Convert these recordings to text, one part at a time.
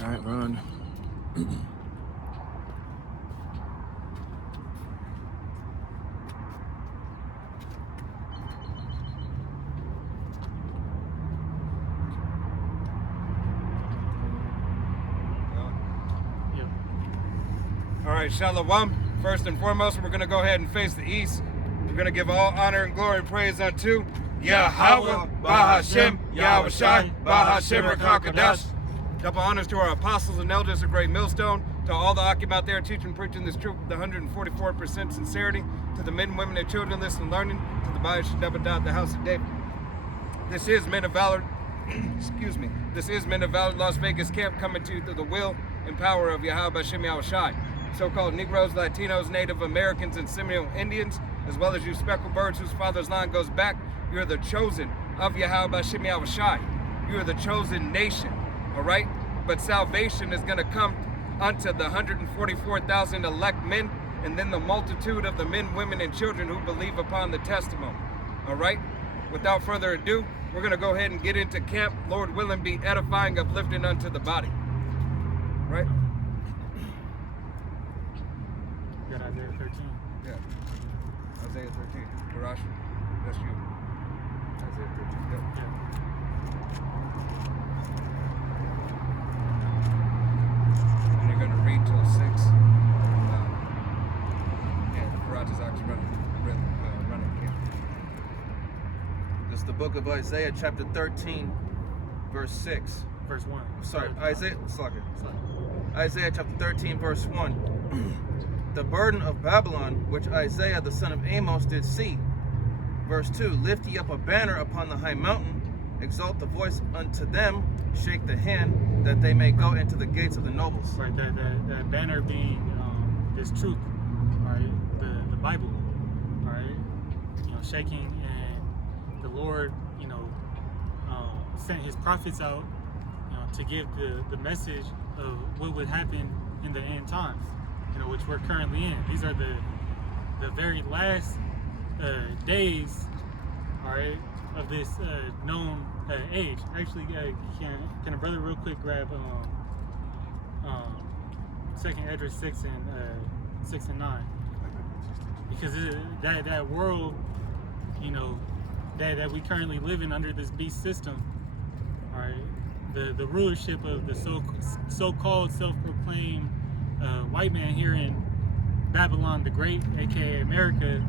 All right, Ron. All right, Shalom. First and foremost, we're going to go ahead and face the east. We're going to give all honor and glory and praise unto Yahweh, Bahashem, Yahweh Shai, Bahashem, Rakakadash. Double honors to our apostles and elders of Great Millstone, to all the Akim out there teaching and preaching this truth with 144% sincerity, to the men, women, and children listening and learning, to the Baal Shadabadad, the house of David. This is Men of Valor, excuse me, this is Men of Valor Las Vegas camp coming to you through the will and power of Yahweh Bahashem, Yahweh Shai. So-called Negroes, Latinos, Native Americans, and Seminole Indians, as well as you speckled birds whose father's line goes back, you are the chosen of Yahweh Bahashem Yahweh Shai. You are the chosen nation, all right? But salvation is going to come unto the 144,000 elect men, and then the multitude of the men, women, and children who believe upon the testimony, all right? Without further ado, we're going to go ahead and get into camp. Lord willing, be edifying, uplifting unto the body, right? You got Isaiah 13. Yeah. Isaiah 13. Barash, that's you. Isaiah 13. Yep. Yeah. And you're going to read till 6. And Barash is actually running camp. This is the book of Isaiah, chapter 13, verse 6. Verse 1. Sorry, Isaiah, Sorry. Isaiah chapter 13, verse 1. The burden of Babylon, which Isaiah the son of Amos did see. Verse 2, lift ye up a banner upon the high mountain, exalt the voice unto them, shake the hand, that they may go into the gates of the nobles. Right, that banner being this truth, all right, the Bible, all right, shaking, and the Lord, sent his prophets out, to give the message of what would happen in the end times, which we're currently in. These are the very last days, all right, of this known age. Actually, can a brother real quick grab 2nd Esdras 6 and 9, because that world, that we currently live in under this beast system, all right, the rulership of the so-called self-proclaimed white man here in Babylon the Great, aka America,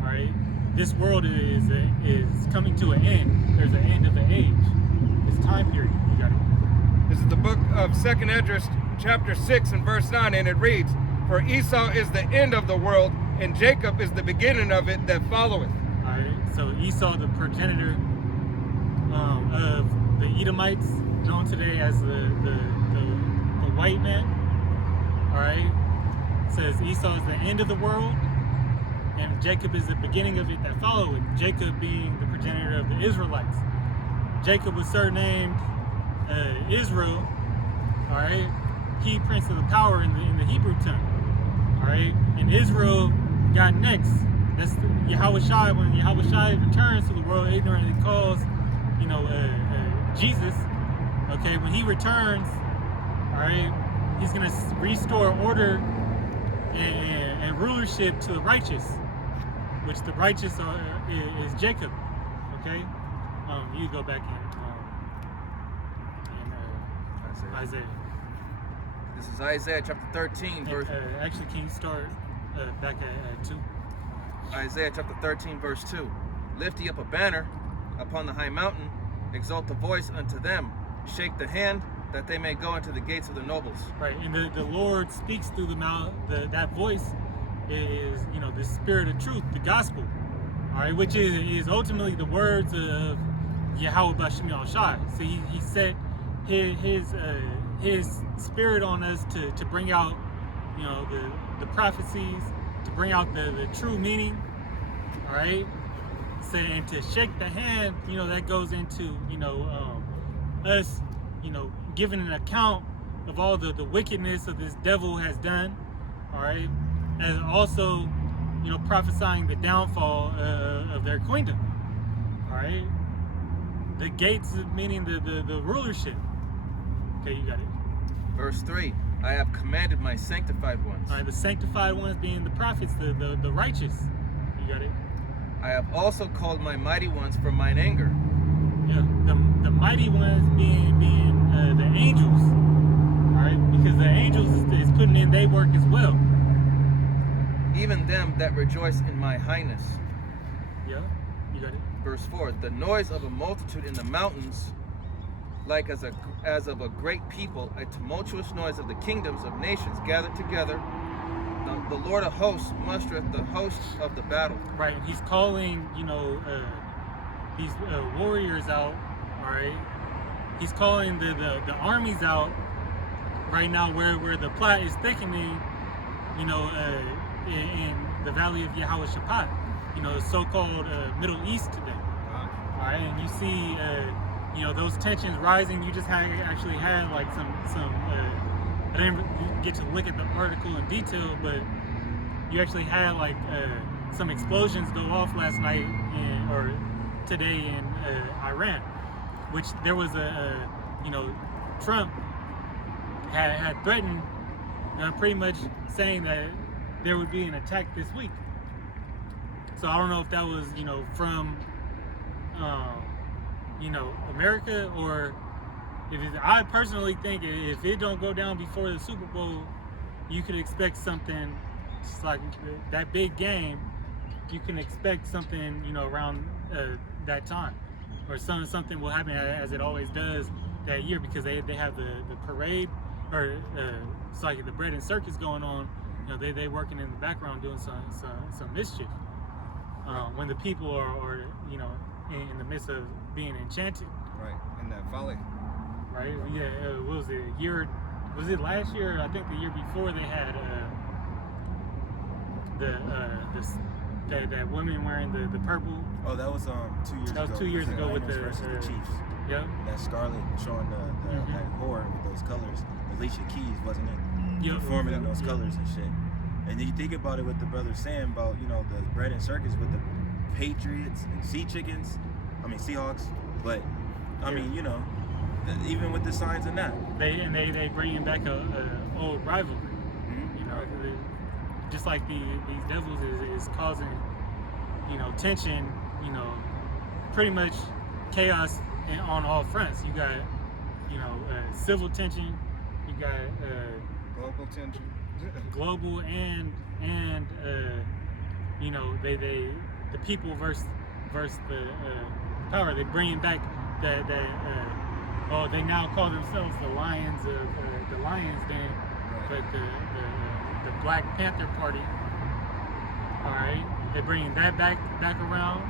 all right, this world is coming to an end. There's an end of the age. It's time period. You got it. This is the book of 2nd Esdras, chapter 6 and verse 9, and it reads, for Esau is the end of the world, and Jacob is the beginning of it that followeth. All right, so Esau, the progenitor of the Edomites, known today as the white man, all right, says Esau is the end of the world, and Jacob is the beginning of it that followeth. Jacob being the progenitor of the Israelites. Jacob was surnamed Israel, all right, he prince of the power in the Hebrew tongue, all right, and Israel got next. That's Yahweh Shai. When Yahweh Shai returns to the world, ignorantly calls, Jesus. Okay, when he returns, all right, he's gonna restore order and rulership to the righteous, which the righteous is Jacob. Okay, you go back in Isaiah. This is Isaiah chapter 13, verse... Actually, can you start back at 2? Isaiah chapter 13, verse 2. Lift ye up a banner upon the high mountain, exalt the voice unto them, shake the hand, that they may go into the gates of the nobles. Right, and the Lord speaks through the mouth. That voice is, the spirit of truth, the gospel. All right, which is ultimately the words of Yahweh Bahashem Yahweh Shai. So he set his spirit on us to bring out, the prophecies, to bring out the true meaning. All right, so, and to shake the hand, that goes into us, giving an account of all the wickedness of this devil has done, all right, and also, prophesying the downfall of their kingdom, all right. The gates, meaning the rulership. Okay, you got it. Verse 3, I have commanded my sanctified ones. All right, the sanctified ones being the prophets, the righteous. You got it? I have also called my mighty ones from mine anger. Yeah, the mighty ones being the angels. All right, because the angels is putting in their work as well. Even them that rejoice in my highness. Yeah, you got it. Verse 4, the noise of a multitude in the mountains, like as of a great people, a tumultuous noise of the kingdoms of nations gathered together. The Lord of hosts mustereth the hosts of the battle. Right, and he's calling, these warriors out. All right, he's calling the armies out right now, where the plot is thickening. In the valley of Yahweh Shaphat, the so-called Middle East today. All right, and you see, those tensions rising. You just actually had like some. I didn't get to look at the article in detail, but you actually had like some explosions go off last night or today in Iran, which there was Trump had threatened, pretty much saying that there would be an attack this week. So I don't know if that was from America, or I personally think if it don't go down before the Super Bowl, you could expect something just like that big game. You can expect something around that time, or something will happen as it always does that year, because they have the parade, or it's like the bread and circus going on. They working in the background doing some mischief when the people are in the midst of being enchanted. Right, in that valley. Right. Yeah. What was it? Was it last year? I think the year before they had that woman wearing the purple. Oh, that was 2 years ago. That was 2 years ago with the versus the Chiefs. Yep. That Scarlet showing that horror with those colors. Alicia Keys, wasn't it? Yep. Performing in those colors and shit. And then you think about it with the brother saying about the bread and circus with the Patriots and Seahawks. But I mean, even with the signs and that, they bringing back a old rivalry. Just like these devils is causing tension, pretty much chaos on all fronts. You got civil tension, you got Global tension. global and the people versus the power. They bringing back that they now call themselves the Lions of the Lions Den, but the Black Panther Party. All right, they're bringing that back around.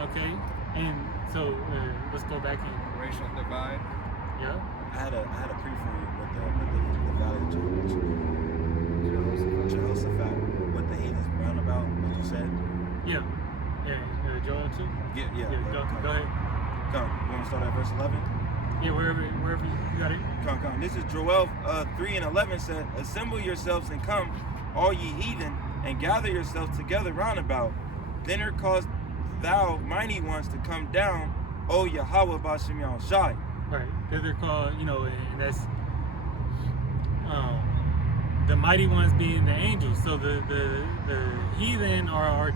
Okay, and so let's go back in Racial divide. Yeah. I had a pre for you with the Valley of Jehoshaphat, what the heathens roundabout, what you said. Yeah. Joel 2. Yeah. Go ahead. Come, you want to start at verse 11? Yeah, wherever you got it. Come. This is Joel 3:11 said, assemble yourselves and come, all ye heathen, and gather yourselves together round about. Then cause thou mighty ones to come down, O Yahweh Bashem Yahushai. Right. They're called, and that's the mighty ones being the angels. So the heathen are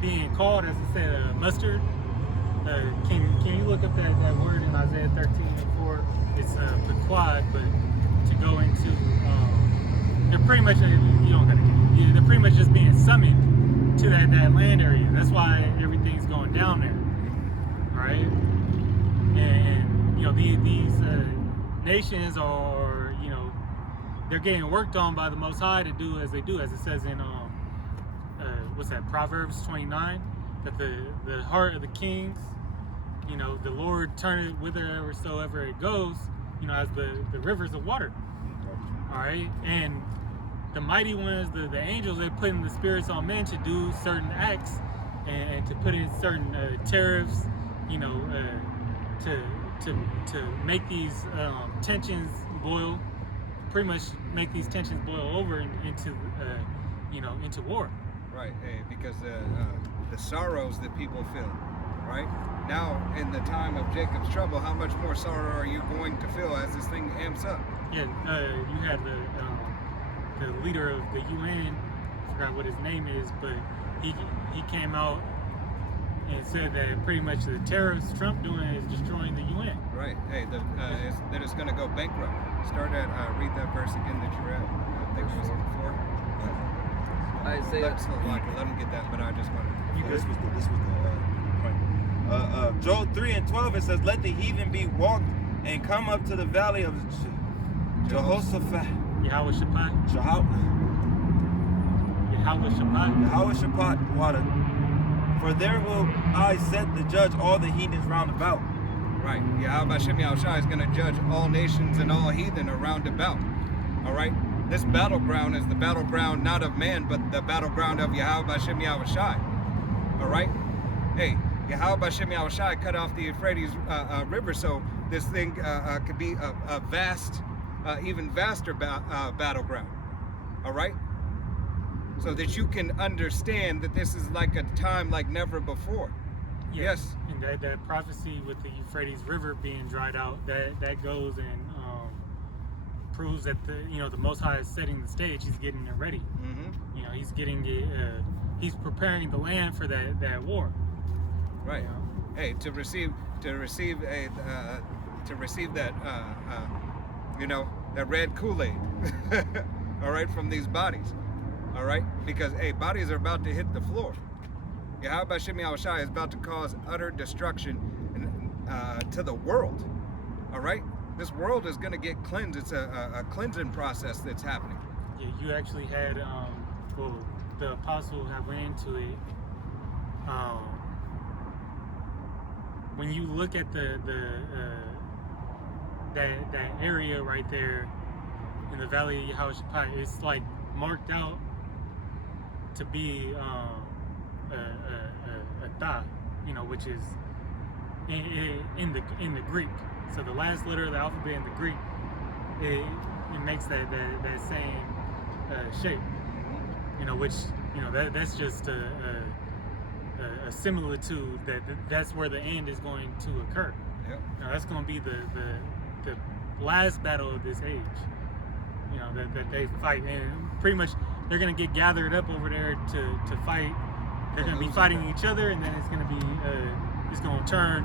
being called, as I said, mustard. Can you look up that word in Isaiah 13:4? It's pequod, but to go into they're pretty much they're pretty much just being summoned to that land area. That's why everything's going down there. All right, and these nations are they're getting worked on by the Most High to do as they do, as it says in what's that, Proverbs 29, that the heart of the kings, the Lord turneth whithersoever it goes, as the rivers of water. All right, and the mighty ones, the angels, they're putting the spirits on men to do certain acts and to put in certain tariffs, to make these tensions boil, pretty much make these tensions boil over into war. Right, because the sorrows that people feel, right? Now, in the time of Jacob's trouble, how much more sorrow are you going to feel as this thing amps up? Yeah, you had the leader of the UN, I forgot what his name is, but he came out and said that pretty much the terrorists Trump doing is destroying the UN. Right. Hey, that it's going to go bankrupt. Start at read that verse again that you read. I think it was before. Isaiah. Let him get that, but I just wanted. This was the point. Joel 3:12 it says, "Let the heathen be walked and come up to the valley of Jehoshaphat." Yahweh Shabbat. Yahweh Shabbat water. For there will I set the judge all the heathens round about. Right. Yahweh Hashem Yahushua is going to judge all nations and all heathen around about. All right. This battleground is the battleground not of man, but the battleground of Yahweh Hashem Yahushua. All right. Hey, Yahweh Hashem Yahushua cut off the Euphrates River, so this thing could be a vast, even vaster battleground. All right. So that you can understand that this is like a time like never before. Yes. And that prophecy with the Euphrates River being dried out, that goes and proves that the Most High is setting the stage. He's getting it ready. Mm-hmm. You know, he's getting it. He's preparing the land for that war. Right. You know? Hey, to receive that that red Kool-Aid. All right, from these bodies. All right, because hey, bodies are about to hit the floor. Yahweh Hashem Yahushua is about to cause utter destruction to the world. All right, this world is going to get cleansed. It's a cleansing process that's happening. Yeah, you actually had the apostle have went into it. When you look at that area right there in the valley of Yehoshaphat, it's like marked out to be a thought, which is in the Greek. So the last letter of the alphabet in the Greek, it makes that same shape. Which that's just a similitude that's where the end is going to occur. Yep. That's going to be the last battle of this age. That they fight, and pretty much they're going to get gathered up over there to fight. They're going to be fighting each other, and then it's going to be it's going to turn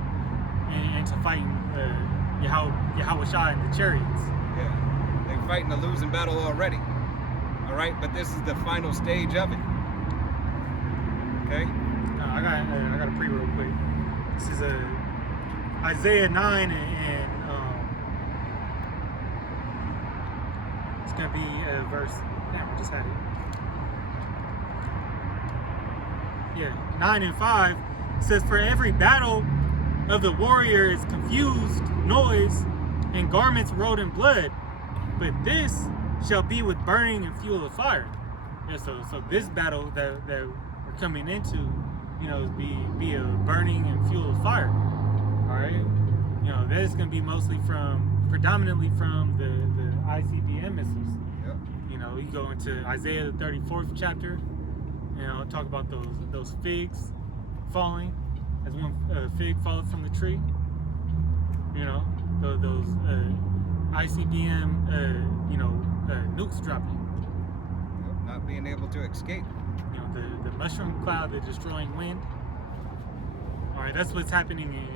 into fighting Yahweh Shah and the chariots. Yeah, they're fighting a losing battle already. All right, but this is the final stage of it. Okay. I got a pre real quick. This is Isaiah 9 and it's gonna be verse. Damn, we just had it. Yeah, 9 and 5 says, "For every battle of the warrior is confused noise, and garments rolled in blood, but this shall be with burning and fuel of fire." Yeah, so this battle that we're coming into, be a burning and fuel of fire. All right, that is going to be predominantly from the ICBM missiles. Yep. You go into Isaiah the 34th chapter, talk about those figs falling, as one fig falleth from the tree. Those ICBM, nukes dropping. Yep. Not being able to escape. The mushroom cloud, the destroying wind. All right, that's what's happening in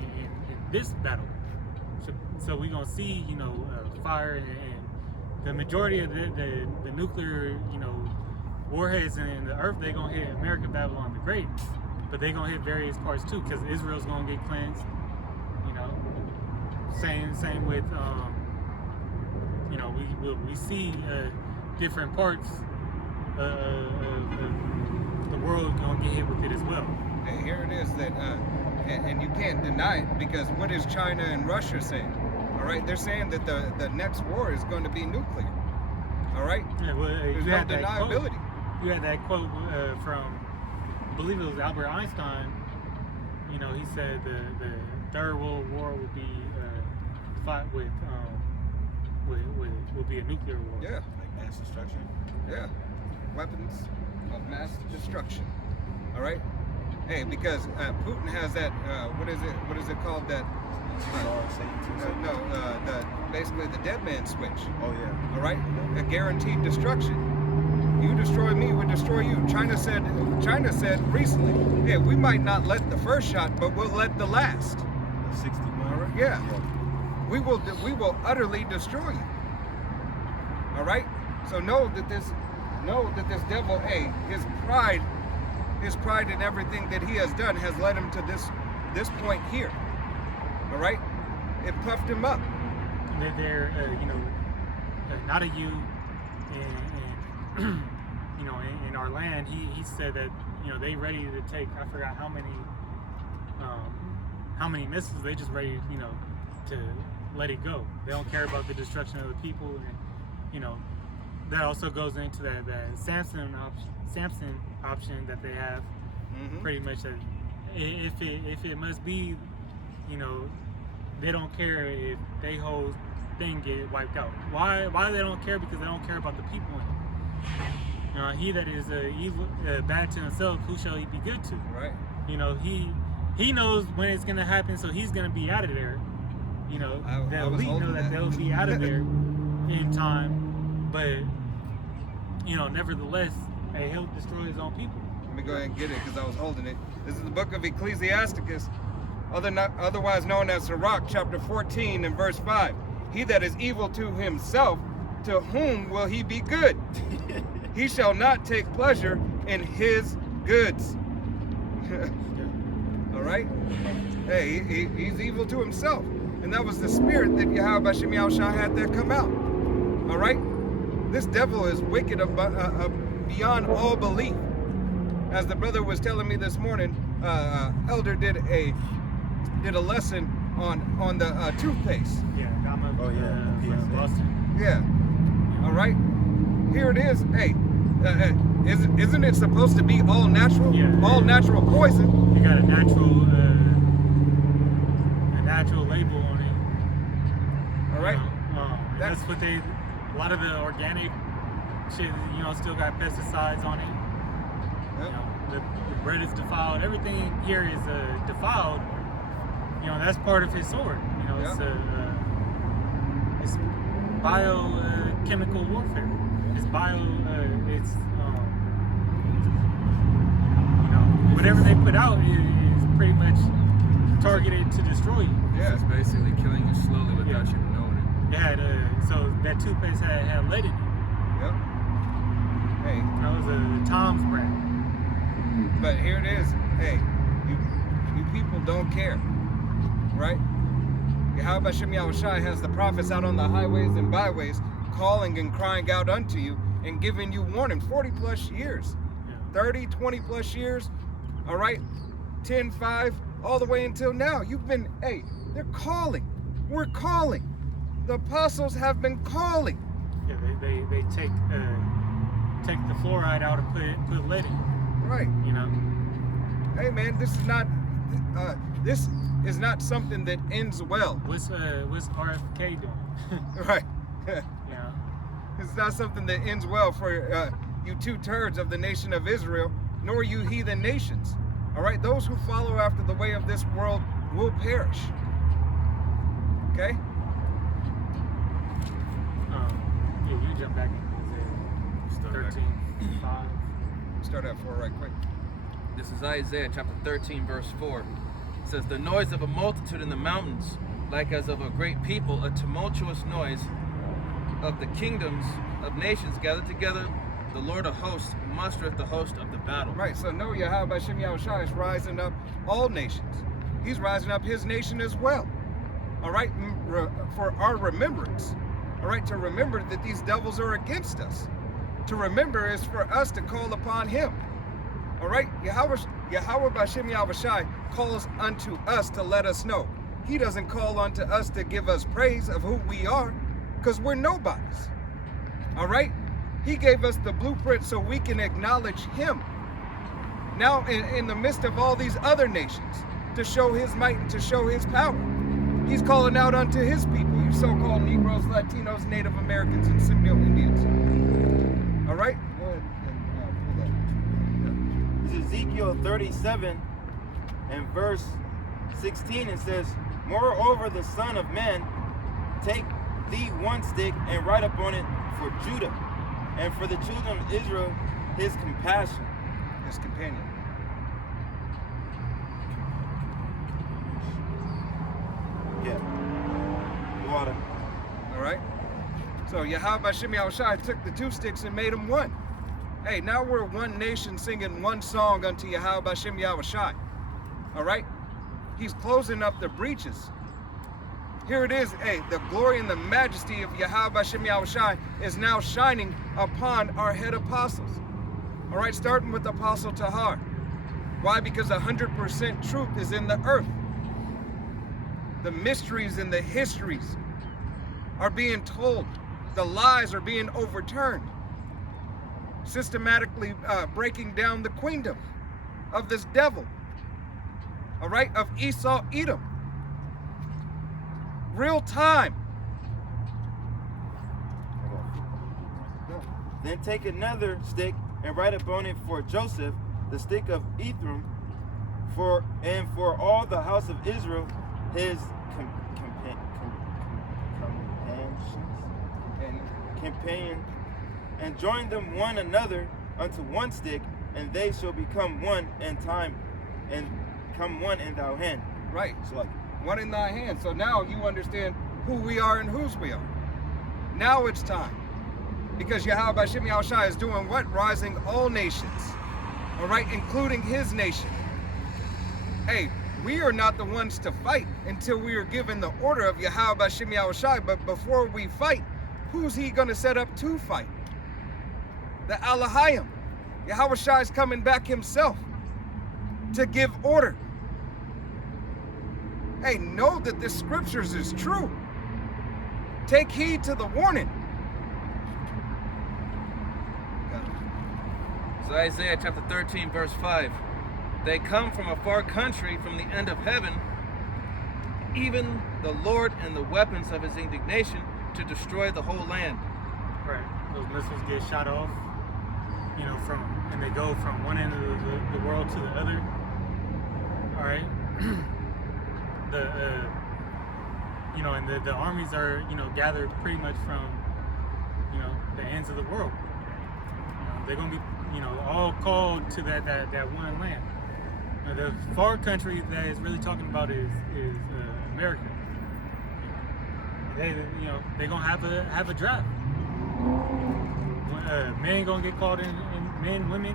this battle. So we're gonna see, fire and the majority of the nuclear, warheads in the earth. They're gonna hit America, Babylon the Great, but they're gonna hit various parts too, because Israel's gonna get cleansed. Same with we see different parts of the world gonna get hit with it as well. And here it is that, and you can't deny it, because what is China and Russia saying? All right, they're saying that the next war is going to be nuclear. All right, Yeah, well, there's you no had that quote. deniability. You had that quote from, I believe it was Albert Einstein. He said the Third World War will be fought with will be a nuclear war. Yeah, Like mass destruction. yeah, weapons of mass destruction. All right, Hey, because Putin has that, what is it called, that, basically the dead man switch, Oh yeah. all right? A guaranteed destruction. You destroy me, we destroy you. China said recently, hey, we might not let the first shot, but we'll let the last. 61. Yeah. We will utterly destroy you. All right? So know that this devil, hey, his pride in everything that he has done has led him to this point here. All right? It puffed him up. They're not a you, and in our land, he said that they ready to take, I forgot how many missiles, they just ready to let it go. They don't care about the destruction of the people, and that also goes into that Samson option that they have. Mm-hmm. Pretty much that if it must be, they don't care if they whole thing get wiped out. Why they don't care? Because they don't care about the people in it. He that is evil, bad to himself, who shall he be good to? Right. He knows when it's gonna happen, so he's gonna be out of there. The I was elite know holding that that. they'll be out of there in time, but nevertheless, hey, he'll destroy his own people. Let me go ahead and get it because I was holding it. This is the book of Ecclesiasticus, otherwise known as Sirach, chapter 14 and verse 5. He that is evil to himself, to whom will he be good? He shall not take pleasure in his goods. All right? Hey, he's evil to himself. And that was the spirit that Yahweh Shem Yahushua had there come out. All right? This devil is wicked beyond all belief. As the brother was telling me this morning, Elder did a lesson on the toothpaste. Yeah, Gama. Oh, yeah. From Boston. Yeah. All right. Here it is. Hey, isn't it supposed to be all natural? Yeah. All natural poison. They got a natural label on it. All right. And that's what a lot of the organic shit, still got pesticides on it. Yep. The bread is defiled. Everything here is defiled. That's part of his sword. It's biochemical warfare. It's whatever they put out is pretty much targeted to destroy you. Yeah. It's basically killing you slowly without you knowing it. It had so that toothpaste had lead in it. Yep. Hey, That was a Tom's brand. but here it is. Hey, you people don't care, right? Yahweh Shem Yahushua has the prophets out on the highways and byways calling and crying out unto you and giving you warning. 40 plus years, Yeah. 30, 20 plus years, all right? 10, 5, all the way until now. You've been, hey, they're calling. We're calling. The apostles have been calling. Yeah, they take the fluoride out and put lead in. Right. it, Hey man, this is not something that ends well. What's RFK doing? Right. Yeah. It's not something that ends well for you two turds of the nation of Israel, nor you heathen nations. All right, those who follow after the way of this world will perish. Okay? Yeah, you jump back in Start back. 13:5. Start at 4 right quick. This is Isaiah chapter 13, verse 4. It says, "The noise of a multitude in the mountains, like as of a great people, a tumultuous noise of the kingdoms of nations gathered together. The Lord of hosts mustereth the host of the battle." Right, so know Yahweh Shem Yahushua is rising up all nations. He's rising up his nation as well. All right, for our remembrance. All right, to remember that these devils are against us. To remember is for us to call upon him. All right, Yahweh Bashem Yahushua calls unto us to let us know. He doesn't call unto us to give us praise of who we are, because we're nobodies. All right, he gave us the blueprint so we can acknowledge him. Now, in the midst of all these other nations, to show his might and to show his power. He's calling out unto his people, you so-called Negroes, Latinos, Native Americans, and Seminole Indians. All right? Go ahead and pull that. This is Ezekiel 37, In verse 16 it says, moreover, the Son of Man, take thee one stick and write upon it for Judah, and for the children of Israel his compassion. His companion. Yeah. Water. All right. So Yahweh Bashem Yahushai took the two sticks and made them one. Hey, now we're one nation singing one song unto Yahweh Bashem Yahushai. All right. He's closing up the breaches. Here it is. Hey, the glory and the majesty of Yahweh Bashem Yahushai is now shining upon our head apostles. All right, starting with Apostle Tahar. Why? Because 100% truth is in the earth. The mysteries and the histories are being told. The lies are being overturned. Systematically breaking down the queendom of this devil. All right, of Esau, Edom. Real time. Then take another stick and write upon it for Joseph, the stick of Ephraim, for all the house of Israel, his companion, and join them one another unto one stick, and they shall become one in time, and come one in thy hand. Right. So like One in thy hand. So now you understand who we are and whose we are. Now it's time. Because Yahweh Bashem Yahushai is doing what? Rising all nations. All right, including his nation. Hey, we are not the ones to fight until we are given the order of Yahweh Bashem Yahushai. But before we fight, who's he going to set up to fight? The Alahayim. Yahushai is coming back himself to give order. Hey, know that the scriptures is true. Take heed to the warning. So Isaiah chapter 13, verse 5. They come from a far country, from the end of heaven, even the Lord and the weapons of his indignation, to destroy the whole land. Right. Those missiles get shot off, and they go from one end of the world to the other. All right. The armies are, gathered pretty much from, the ends of the world. They're going to be, all called to that one land. The far country that is really talking about is America. They're gonna have a draft. Men gonna get called in men, women,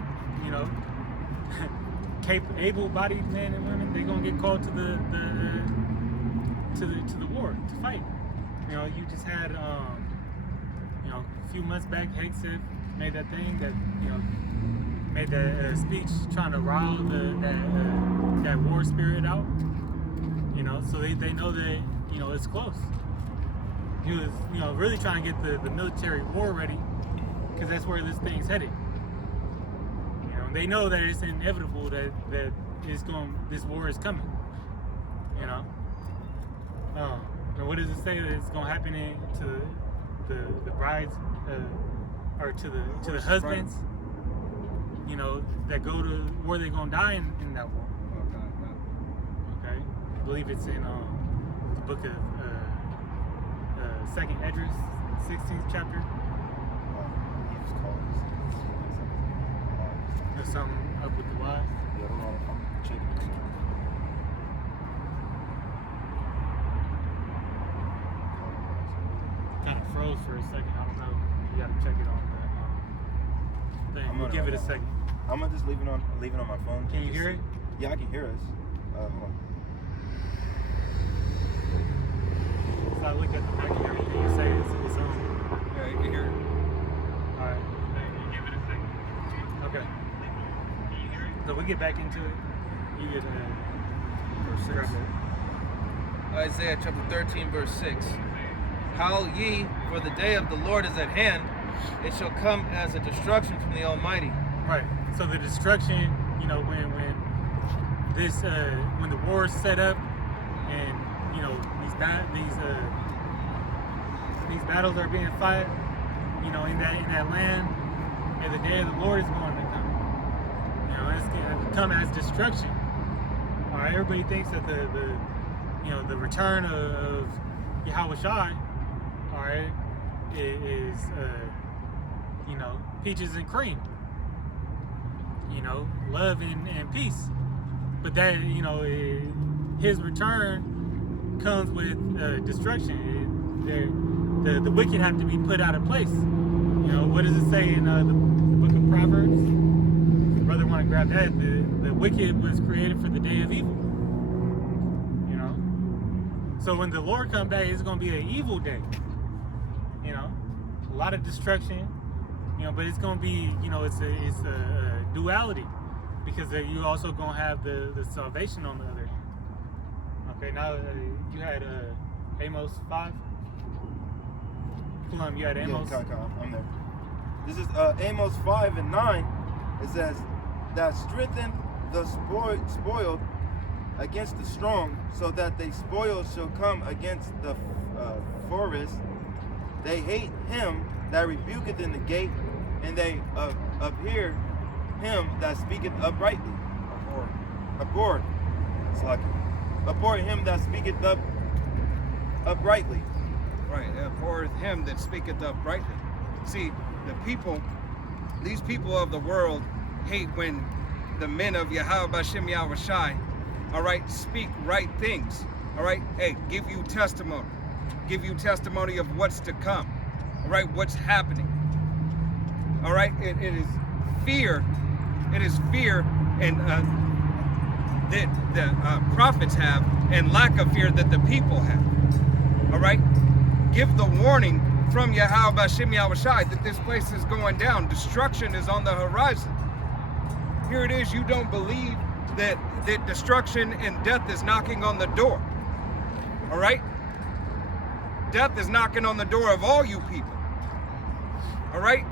able-bodied men and women. They're gonna get called to the war to fight. You just had a few months back, Hegseth made that thing that made that speech trying to rile that war spirit out. So they know that it's close. He was really trying to get the military war ready, because that's where this thing's headed. They know that it's inevitable that this war is coming. And what does it say that it's going to happen to the brides or to the husbands? That go to where they're gonna die in that war. Okay, I believe it's in the book of 2nd Esdras, 16th chapter. There's something up with the wives. Yeah, hold on, I'm checking this out. Kind of froze for a second. I don't know. You gotta check it on the thing. We'll give it a second. I'm gonna just leave it on my phone. Can you hear it? Yeah, I can hear us. Hold on. So I look at the back of everything you say, it's on. Yeah, you can hear it. Alright. Give it a second. Okay. So we get back into it. You get verse 6. Isaiah chapter 13, verse 6. Howl ye, for the day of the Lord is at hand. It shall come as a destruction from the Almighty. Right. So the destruction, when the war is set up, and these battles are being fought, in that land, and the day of the Lord is going to come. It's going to come as destruction. All right, everybody thinks that the the return of Yahweh Shai, all right, is peaches and cream, love and peace. But that his return comes with destruction. The wicked have to be put out of place. What does it say in the book of Proverbs? If your brother want to grab that, the wicked was created for the day of evil. So when the Lord comes back, it's going to be an evil day. A lot of destruction. But it's going to be, it's a duality, because you also going to have the salvation on the other hand. Okay, now you had Amos 5. Plum, you had Amos. Yeah, I'm there. This is Amos 5 and 9. It says, that strengthen the spoiled against the strong, so that they spoil shall come against the forest. They hate him that rebuketh in the gate, and they abhor him that speaketh uprightly. Abhor. It's like abhor him that speaketh uprightly. Right, abhor him that speaketh uprightly. See, these people of the world hate when the men of Yahweh Bashem Yahweh Shai, all right, speak right things. All right, hey, give you testimony of what's to come. All right, what's happening. All right, it is fear. It is fear and that the prophets have, and lack of fear that the people have. All right, give the warning from Yahweh Bashem Yahweh Shai that this place is going down. Destruction is on the horizon. Here it is. You don't believe that destruction and death is knocking on the door. All right, death is knocking on the door of all you people. All right,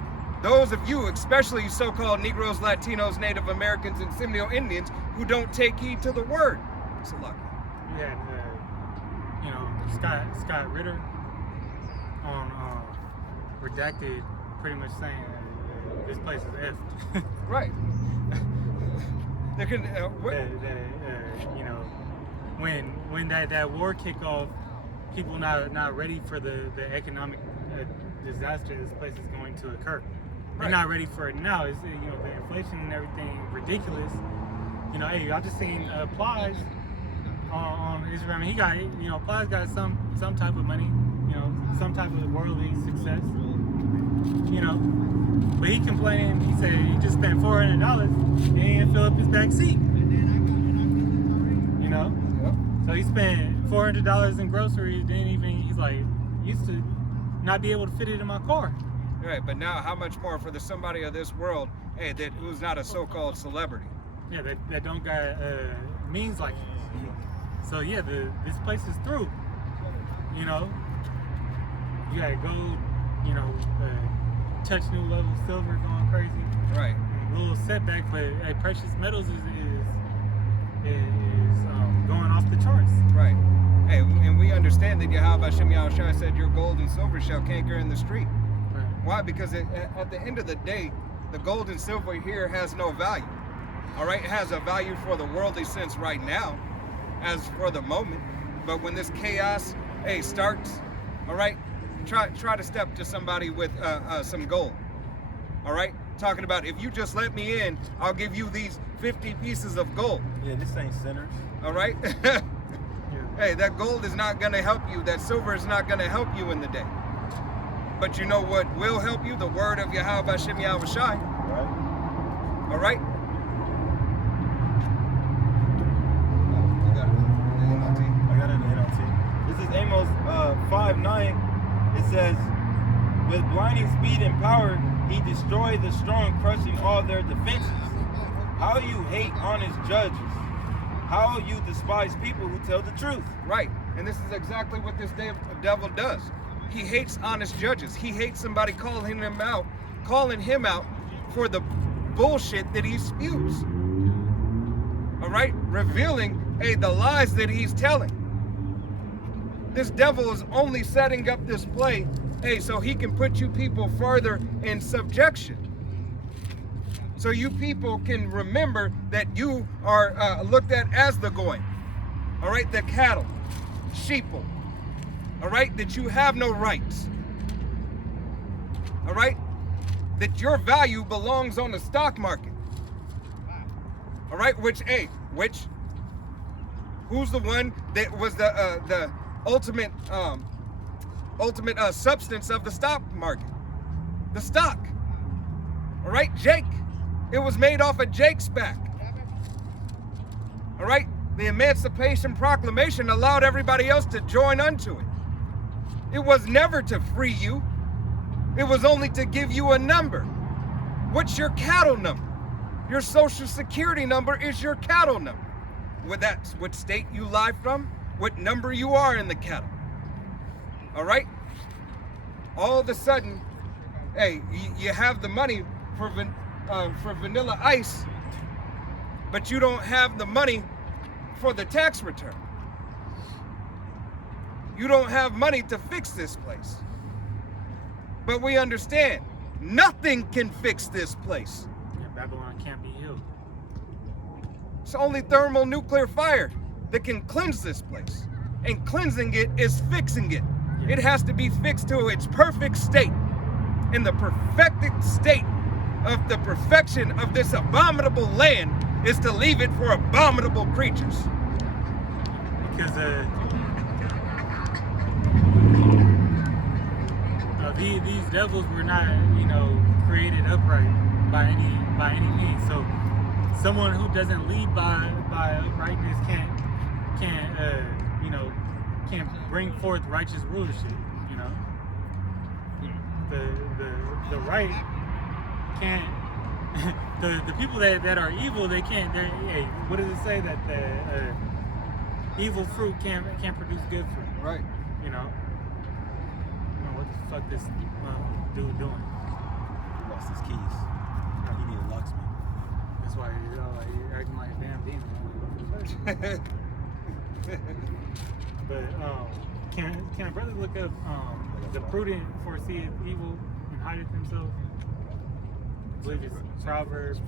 those of you, especially so-called Negroes, Latinos, Native Americans, and Seminole Indians who don't take heed to the word. It's a luck. You had, Scott Ritter on Redacted, pretty much saying this place is effed. Right. They can, when that war kicked off, people not ready for the economic disaster this place is going to occur. They're Right. not ready for it now. It's the inflation and everything ridiculous. Hey, I just seen Plies on Instagram. He got Plies got some type of money, some type of worldly success. But he complained. He said he just spent $400 and he didn't fill up his back seat. Yep. So he spent $400 in groceries. He's like, used to not be able to fit it in my car. Right, but now how much more for somebody of this world, hey, who's not a so-called celebrity? Yeah, that don't got means like it. So yeah, this place is through. You got gold, touch new level, silver going crazy. Right. A little setback, but precious metals is going off the charts. Right. Hey, and we understand that Yahweh Bashem Yahweh Shai said your gold and silver shall canker in the street. Right. Why? Because at the end of the day, the gold and silver here has no value. All right, it has a value for the worldly sense right now, as for the moment. But when this chaos, starts, all right, try to step to somebody with some gold. All right, talking about if you just let me in, I'll give you these 50 pieces of gold. Yeah, this ain't sinners. All right. Yeah. Hey, that gold is not going to help you. That silver is not going to help you in the day. But you know what will help you? The word of Yahweh Bashem Yahweh Shai. Right? All right? You got the NLT? I got it in the NLT. This is Amos 5:9. It says, with blinding speed and power, he destroyed the strong, crushing all their defenses. How you hate honest judges. How you despise people who tell the truth. Right. And this is exactly what this devil does. He hates honest judges. He hates somebody calling him out for the bullshit that he spews. All right? Revealing, the lies that he's telling. This devil is only setting up this play, so he can put you people further in subjection. so you people can remember that you are looked at as the goy. All right, the cattle, sheeple. All right, that you have no rights. All right, that your value belongs on the stock market. All right, who's the one that was the ultimate substance of the stock market? The stock. All right, Jake. It was made off of Jake's back. All right, the Emancipation Proclamation allowed everybody else to join unto it. It was never to free you. It was only to give you a number. What's your cattle number? Your Social Security number is your cattle number. Well, that's what state you lie from, what number you are in the cattle. All right? All of a sudden, hey, you have the money for Vanilla Ice, but you don't have the money for the tax return. You don't have money to fix this place. But we understand, nothing can fix this place. Yeah, Babylon can't be healed. It's only thermonuclear fire that can cleanse this place. And cleansing it is fixing it. Yeah. It has to be fixed to its perfect state. And the perfected state of the perfection of this abominable land is to leave it for abominable creatures. Because these devils were not, created upright by any means. So someone who doesn't lead by uprightness can't bring forth righteous rulership. The right can't. the people that are evil, they can't. Hey, what does it say that the evil fruit can't produce good fruit? Right. I don't know what the fuck this dude doing. He lost his keys. He needed a locksmith. That's why you're acting like a damn demon. But can a brother look up the prudent foreseeth evil and hideth himself? I believe it's Proverbs.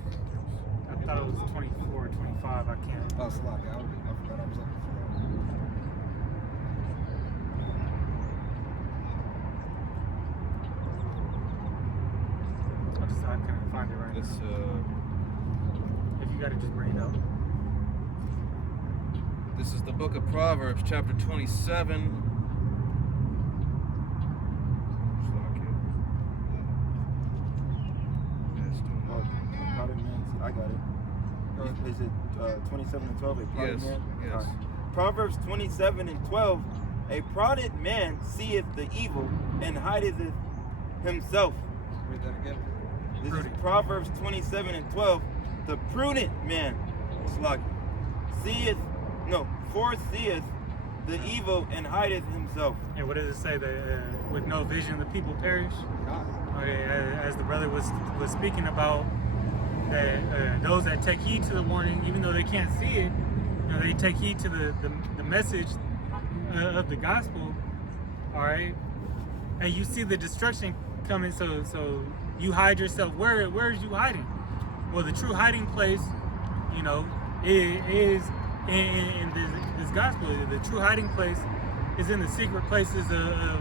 I thought it was 24 or 25. I can't. Oh, Slock. I forgot I was looking for I couldn't find it right It's now. If you got it, just bring it up. this is the book of Proverbs, chapter 27. I got it. Is it 27 and 12? A proud Yes, man? yes. All right. Proverbs 27 and 12. A prouded man seeth the evil and hideth it himself. Read that again. This is Proverbs 27 and 12. The prudent man, foreseeth the evil and hideth himself. And what does it say? That with no vision the people perish. Okay, as the brother was speaking about, that those that take heed to the warning, even though they can't see it, they take heed to the message of the gospel. All right, and you see the destruction coming. So you hide yourself. Where is you hiding? Well, the true hiding place, is in this gospel. The true hiding place is in the secret places of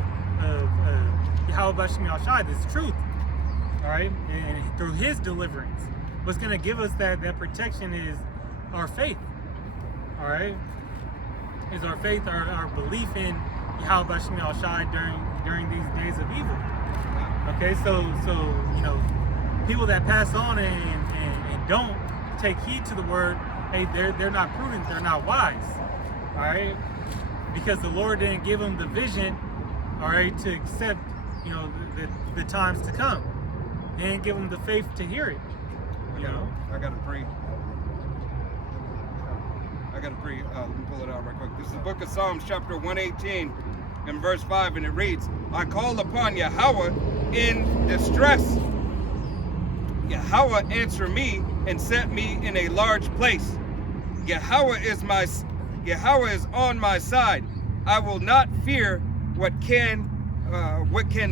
Yahweh Bashim Yahshai, this truth. All right, and through His deliverance, what's going to give us that protection is our faith. All right, is our faith, our belief in Yahweh Bashim Yahshai during these days of evil. Okay, so people that pass on and don't take heed to the word, hey, they're not prudent, they're not wise. All right, because the Lord didn't give them the vision, all right, to accept the times to come. He didn't give them the faith to hear it. I got to pre. Let me pull it out right quick. This is the book of Psalms, chapter 118, and verse 5, and it reads, I call upon Yahweh in distress. Yahweh answer me and set me in a large place. Yahweh is on my side. I will not fear what can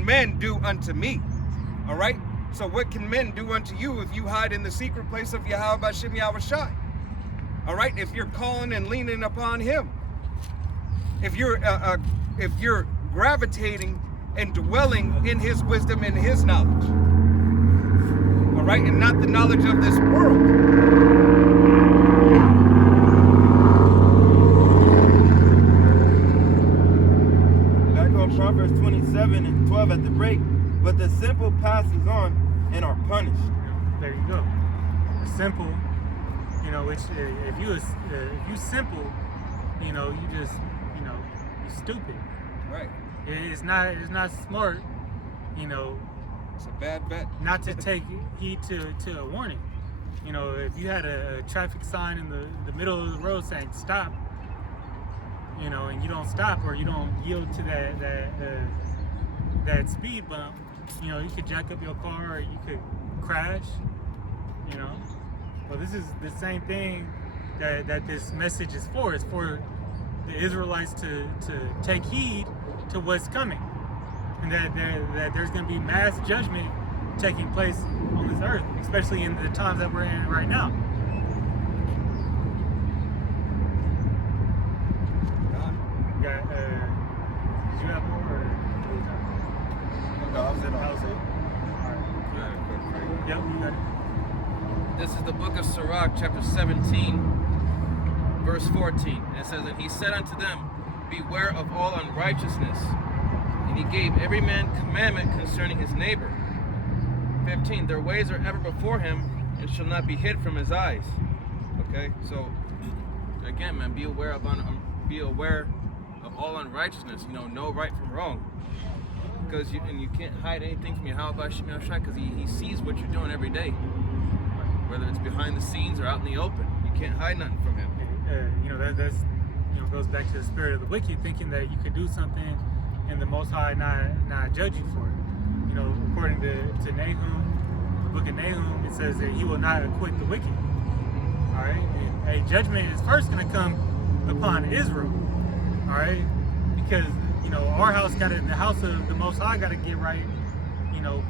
men do unto me. All right. So what can men do unto you if you hide in the secret place of Yahweh B'Shem Yahweh Shai? All right, if you're calling and leaning upon Him, if you're gravitating and dwelling in His wisdom and His knowledge, all right, and not the knowledge of this world. Back on Proverbs 27 and 12 at the break. But the simple passes on and are punished. There you go. Simple, you know, which if you simple, you know, you just, you know, you stupid. Right. It's not smart, you know, It's a bad bet. not to take heed to a warning. You know, if you had a traffic sign in the middle of the road saying stop, you know, and you don't stop or you don't yield to that speed bump, you know, you could jack up your car or you could crash, you know. Well, this is the same thing that this message is for. It's for the Israelites to take heed to what's coming, and that there's going to be mass judgment taking place on this earth, especially in the times that we're in right now. Got, did you have more? Or No, I was in that was it? Yep, you got it. This is the book of Sirach, chapter 17, verse 14. And it says, and he said unto them, beware of all unrighteousness. And he gave every man commandment concerning his neighbor. 15, their ways are ever before him and shall not be hid from his eyes. Okay, so again, man, be aware of all unrighteousness. You know right from wrong. Because you can't hide anything from Yahweh B'Shem Yahweh Shai, because he sees what you're doing every day, whether it's behind the scenes or out in the open. You can't hide nothing from him. You know, that's you know, goes back to the spirit of the wicked, thinking that you could do something and the Most High not judge you for it. You know, according to Nahum, the book of Nahum, it says that He will not acquit the wicked. All right, and a judgment is first going to come upon Israel. All right, because you know, our house the house of the Most High got to get right, you know,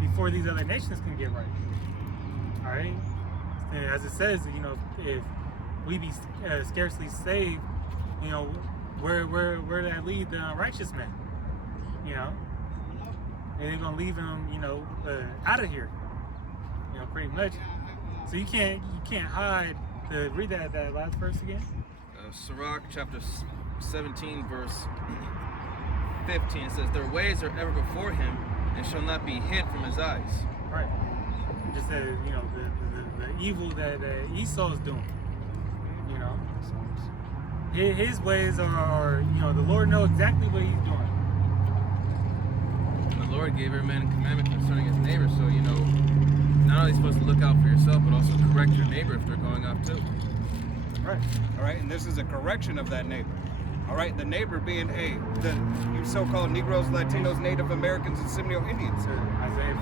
before these other nations can get right. All right, and as it says, you know, if we be scarcely saved, you know, where did that lead the righteous man? You know, and they're gonna leave him, you know, out of here. You know, pretty much. So you can't hide. Read that last verse again. Sirach chapter 17 verse 15, it says, their ways are ever before him and shall not be hid from his eyes. Right. Just that, you know, the evil that Esau's doing. You know, his ways are, you know, the Lord knows exactly what He's doing. The Lord gave every man a commandment concerning his neighbor, so you know, not only supposed to look out for yourself, but also correct your neighbor if they're going off too. Right. All right, and this is a correction of that neighbor. All right, the neighbor being you so-called Negroes, Latinos, Native Americans, and Seminole Indians. Isaiah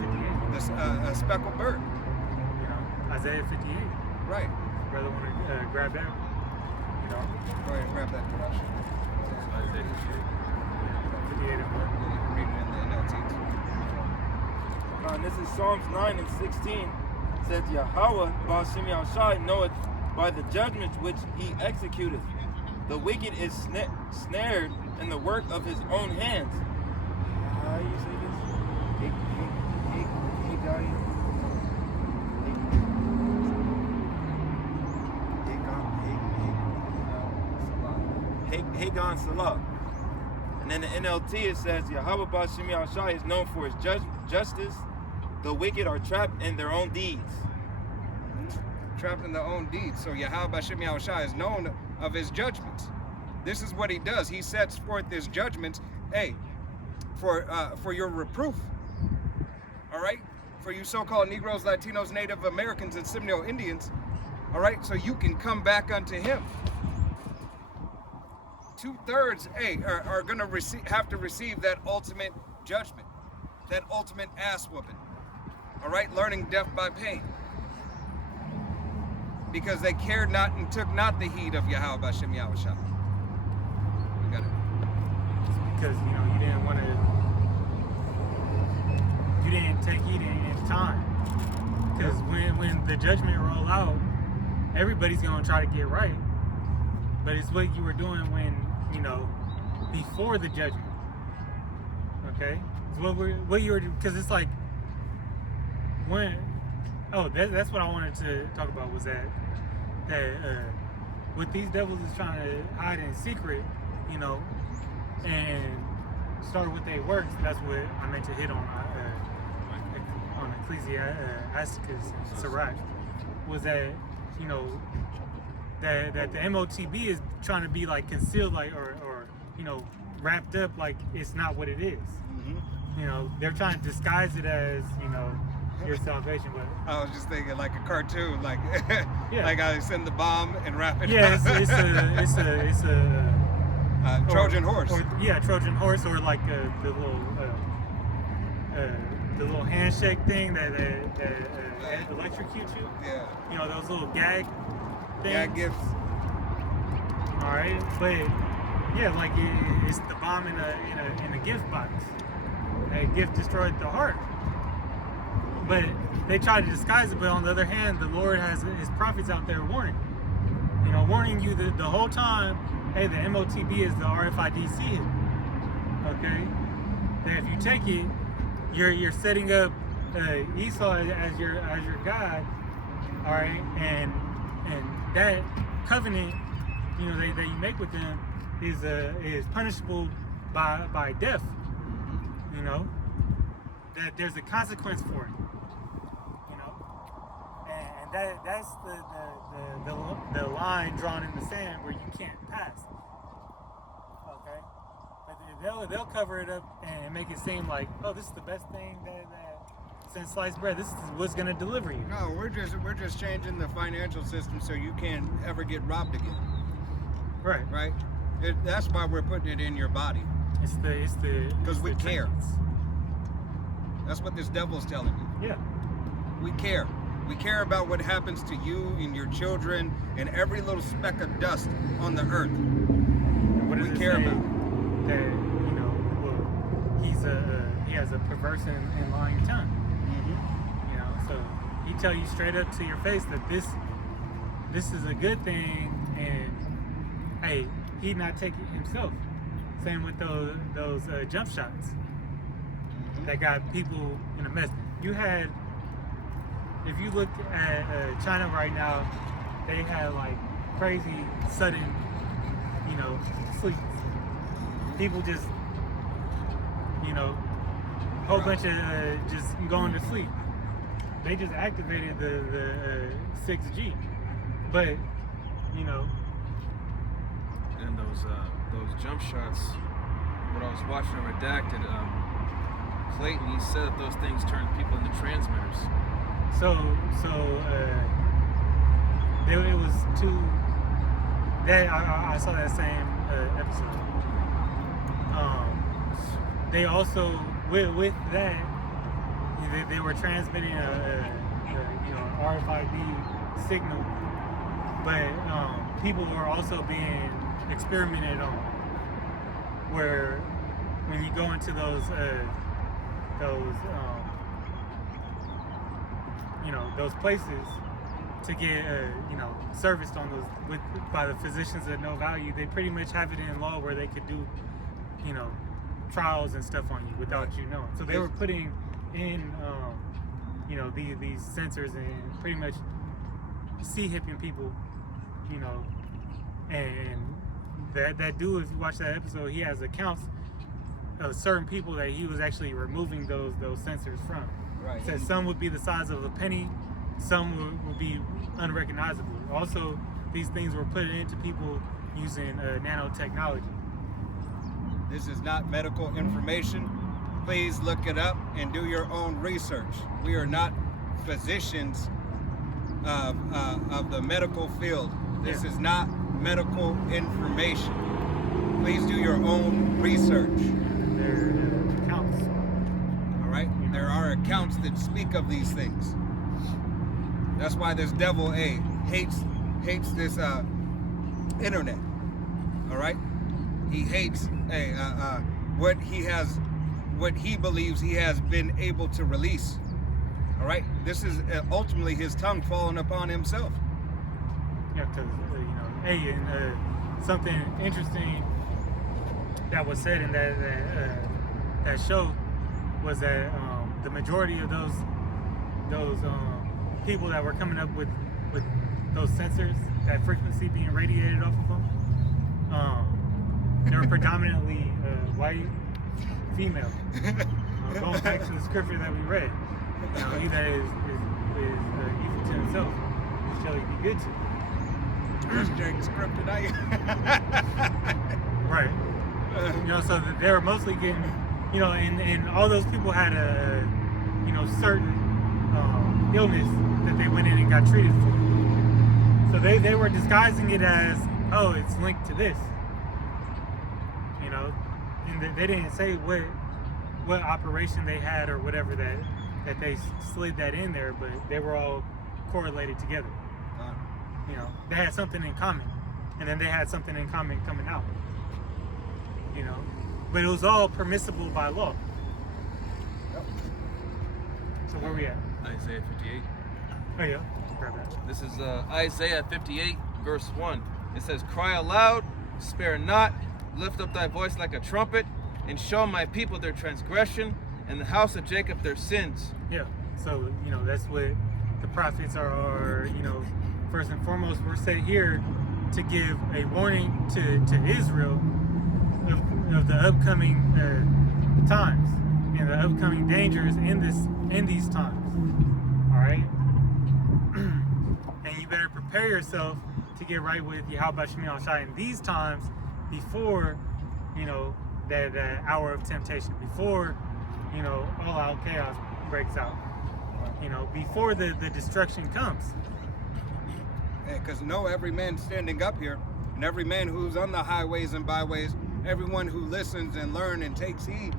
58. A speckled bird. You know, Isaiah 58. Right. Brother want to grab that? You know, Go ahead and grab that direction. Isaiah 58 and 1. You can read it in the NLT. And this is Psalms 9 and 16. It says, Yahweh B'Shem Yahweh Shai knoweth by the judgments which He executeth. The wicked is snared in the work of his own hands. How you say this? Hagon Salah. And then the NLT it says, Yahweh B'Shem Yahweh Shai is known for his justice. The wicked are trapped in their own deeds. Trapped in their own deeds. So Yahweh B'Shem Yahweh Shai is known of His judgments. This is what He does. He sets forth His judgments, for your reproof. All right? For you so-called Negroes, Latinos, Native Americans, and Seminole Indians. All right? So you can come back unto Him. 2/3, are going to have to receive that ultimate judgment, that ultimate ass whooping. All right? Learning death by pain. Because they cared not and took not the heed of Yahweh B'Shem Yahweh Shai. We got it. Because, you know, you didn't want to, take heed in time. Because when the judgment roll out, everybody's gonna try to get right. But it's what you were doing when, before the judgment. Okay? It's what you were, because it's like that's what I wanted to talk about, was that what these devils is trying to hide in secret, and start with their works. That's what I meant to hit on Ecclesiasticus Sirach, was that that the MOTB is trying to be like concealed, like or wrapped up like it's not what it is. They're trying to disguise it as your salvation, but I was just thinking like a cartoon, like Yeah. like I send the bomb and wrap it. yeah, up. it's a Trojan horse. Trojan horse, or like the little handshake thing that electrocutes you. Yeah. Those little gag things. Yeah, gifts. All right, but yeah, like it's the bomb in a gift box. A gift destroyed the heart. But they try to disguise it. But on the other hand, the Lord has His prophets out there warning you the whole time. Hey, the MOTB is the RFID seal. Okay, that if you take it, you're setting up Esau as your God. All right, and that covenant, that you make with them is punishable by death. That there's a consequence for it. And that's the line drawn in the sand where you can't pass. Okay, but they'll cover it up and make it seem like, oh, this is the best thing that since sliced bread. This is what's gonna deliver you. No, we're just changing the financial system so you can't ever get robbed again. Right. Right. That's why we're putting it in your body. It's the Because we care. trinkets. That's what this devil's telling you. Yeah. We care. We care about what happens to you and your children and every little speck of dust on the earth. And what does We it care say? about. That he has a perverse and lying tongue. So he tell you straight up to your face that this is a good thing, and hey, he'd not take it himself. Same with those jump shots that got people in a mess. If you look at China right now, they had like crazy sudden, sleeps. People just, whole bunch of just going to sleep. They just activated the 6G, but And those jump shots, what I was watching on Redacted, Clayton, he said that those things turn people into transmitters. So it was two. That I saw that same episode. They also with that they were transmitting a RFID signal, but people were also being experimented on. Where when you go into those places to get serviced on those by the physicians at no value, they pretty much have it in law where they could do trials and stuff on you without you knowing. So they were putting in these sensors and pretty much hipping people, and that dude, if you watch that episode, he has accounts of certain people that he was actually removing those sensors from. Right. Said some would be the size of a penny, some would be unrecognizable. Also, these things were put into people using nanotechnology. This is not medical information. Please look it up and do your own research. We are not physicians of the medical field. This is not medical information. Please do your own research. Their accounts. All right? There are accounts that speak of these things. That's why this devil hates this internet. All right? He hates what he has what he believes he has been able to release. All right, this is ultimately his tongue falling upon himself. Yeah, because hey, and something interesting that was said in that show was that the majority of those people that were coming up with those sensors, that frequency being radiated off of them, they were predominantly white, female. Going back to the scripture that we read, he that is evil to himself shall he be good to. Scripted, Right. So they were mostly getting, and all those people had a, certain illness that they went in and got treated for. So they were disguising it as, oh, it's linked to this. And they didn't say what operation they had or whatever that they slid that in there, but they were all correlated together. They had something in common, and then they had something in common coming out. But it was all permissible by law. Yep. So where we at? Isaiah 58. Oh yeah, grab that. This is Isaiah 58, verse 1. It says, "Cry aloud, spare not, lift up thy voice like a trumpet, and show my people their transgression, and the house of Jacob their sins." Yeah. So that's what the prophets are. First and foremost, we're set here to give a warning to Israel of the upcoming times and the upcoming dangers in these times. All right. And you better prepare yourself to get right with Yahweh Shem Shai in these times before, that hour of temptation, before, all out chaos breaks out, before the destruction comes. Because every man standing up here, and every man who's on the highways and byways, everyone who listens and learns and takes heed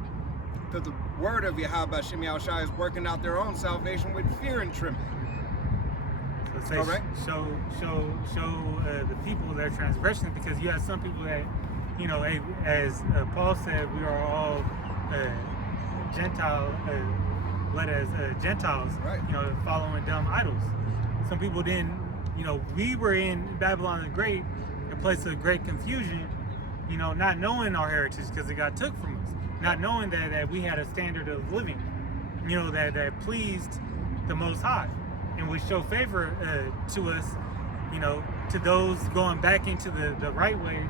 to the word of Yahweh Shem Shai is working out their own salvation with fear and trembling. So say, All right. show the people their transgressions, because you have some people that, as Paul said, we are all Gentile, led as Gentiles, Right. Following dumb idols. Some people didn't, we were in Babylon the Great, a place of great confusion, not knowing our heritage because it got took from us, not knowing that we had a standard of living, that pleased the Most High and would show favor to us, to those going back into the right ways,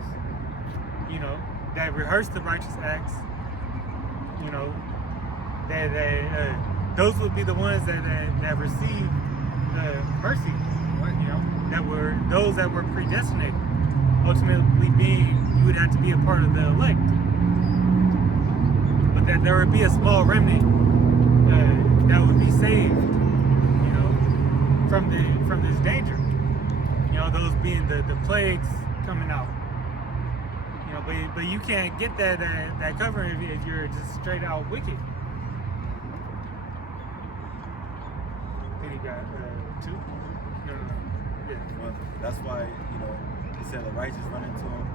that rehearse the righteous acts, that those would be the ones that receive mercy, that were those that were predestinated. Ultimately being, you would have to be a part of the elect, but that there would be a small remnant that would be saved, from this danger. Those being the plagues coming out. But you can't get that covering if you're just straight out wicked. Then you got two. No. Yeah. Well, that's why, he said the righteous run into him,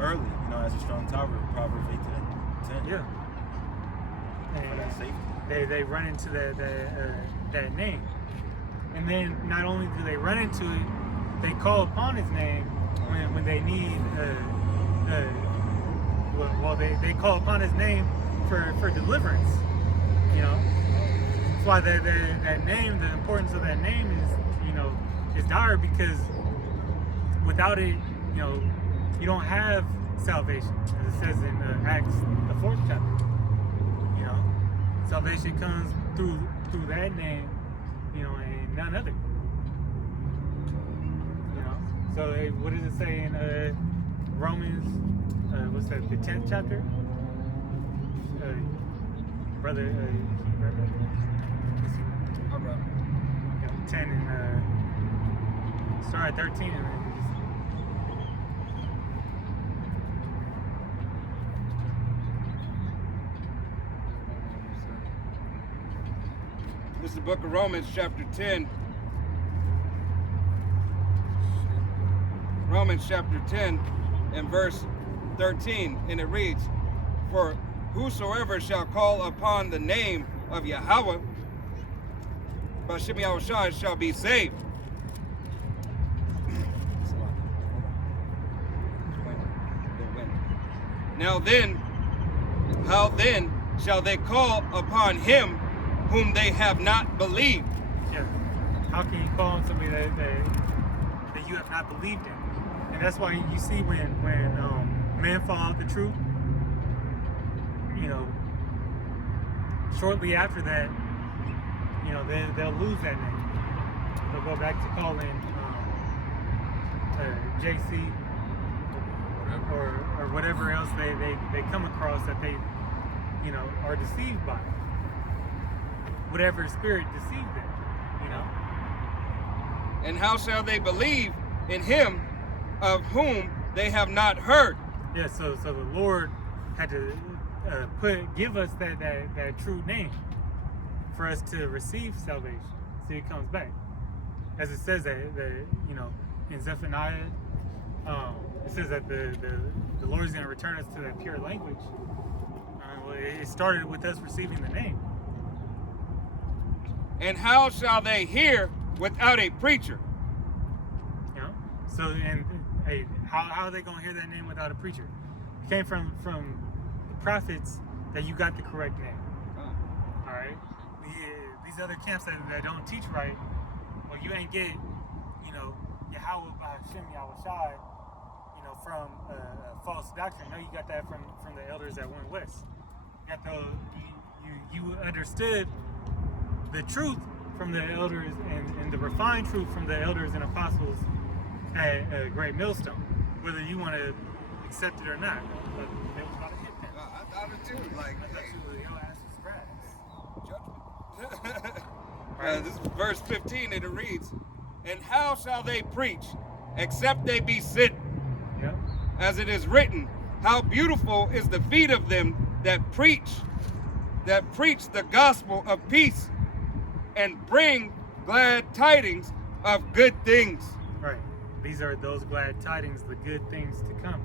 early, as a strong tower, Proverbs 8:10. Yeah. For that safety. They run into that name. And then not only do they run into it, they call upon his name when they need they call upon his name for deliverance. That's why that name, the importance of that name is dire, because without it, you don't have salvation, as it says in Acts, the 4th chapter. Salvation comes through that name, and none other. So what does it say in Romans? What's that? The 10th chapter. Brother, can you grab that? All right. 10 and start at 13 and then This is the book of Romans, chapter 10. Romans chapter 10 and verse 13, and it reads, "For whosoever shall call upon the name of Yahweh, B'Shem Yahushua, shall be saved. Now then, how then shall they call upon him whom they have not believed? Yeah. How can you call on somebody that you have not believed in? And that's why you see when men fall out the truth, you know, shortly after that, you know, they'll lose that name. They'll go back to calling JC or whatever else they come across that they, you know, are deceived by. Whatever spirit deceived them, you know. And how shall they believe in him of whom they have not heard? Yeah, so the Lord had to give us that true name for us to receive salvation. So He comes back, as it says that you know, in Zephaniah, it says that the Lord is going to return us to that pure language. Well, it started with us receiving the name. And how shall they hear without a preacher? You know, so and hey, how are they going to hear that name without a preacher? It came from the prophets that you got the correct name. All right, these other camps that don't teach right, well, you ain't get, you know, Yahweh B'Shem Yahushai, you know, from false doctrine. No, you got that from the elders that went west. You got you understood the truth from the elders and the refined truth from the elders and apostles at a great millstone, whether you want to accept it or not. But they was about to hit that. I thought it too. Like, I thought you were, your ass was grass. judgment. This is verse 15, and it reads, and how shall they preach except they be sent? Yep. As it is written, how beautiful is the feet of them that preach the gospel of peace and bring glad tidings of good things. Right. These are those glad tidings, the good things to come.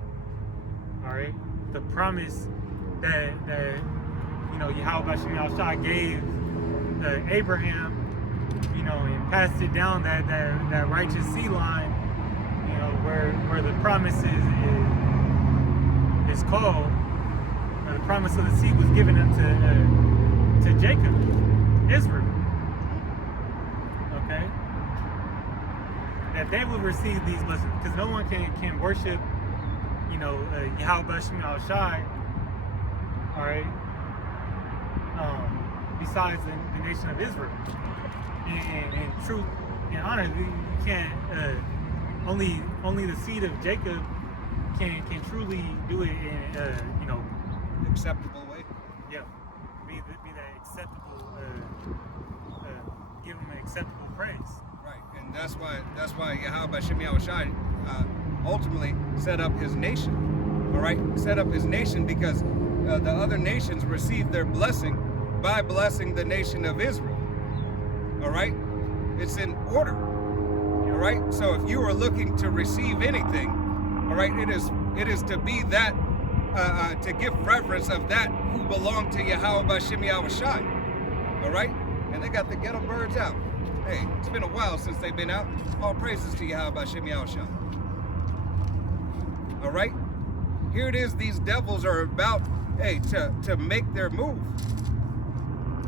All right. The promise that you know, Yahweh B'Shem Yahushua gave Abraham, you know, and passed it down that righteous sea line, you know, where the promise is called. The promise of the seed was given to Jacob, Israel. Okay, that they will receive these blessings, because no one can worship, you know, Yahweh B'Shem Yahushai, all right, besides the nation of Israel. And truth and honor, you can't. Only the seed of Jacob can truly do it in you know, Acceptable way. yeah, be that acceptable. Give him an acceptable praise. Right, and that's why Yahweh B'Shem Yahushai ultimately set up his nation. All right, set up his nation because the other nations received their blessing by blessing the nation of Israel. All right, it's in order. All right, so if you are looking to receive anything, all right, it is to be that to give reverence of that who belong to Yahweh B'Shem Yahushai. All right, and they got the ghetto birds out. Hey, it's been a while since they've been out. All praises to Yahweh B'Shem Yahushai. All right, here it is. These devils are about, hey, to make their move.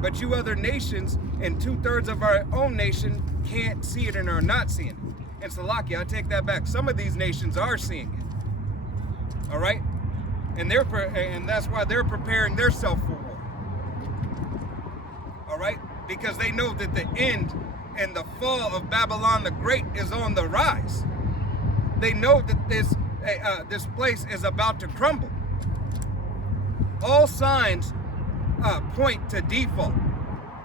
But you other nations and 2/3 of our own nation can't see it and are not seeing it. And Salakia, I take that back. Some of these nations are seeing it. All right, and that's why they're preparing themselves for war. All right, because they know that the end and the fall of Babylon the Great is on the rise. They know that this place is about to crumble. All signs point to default.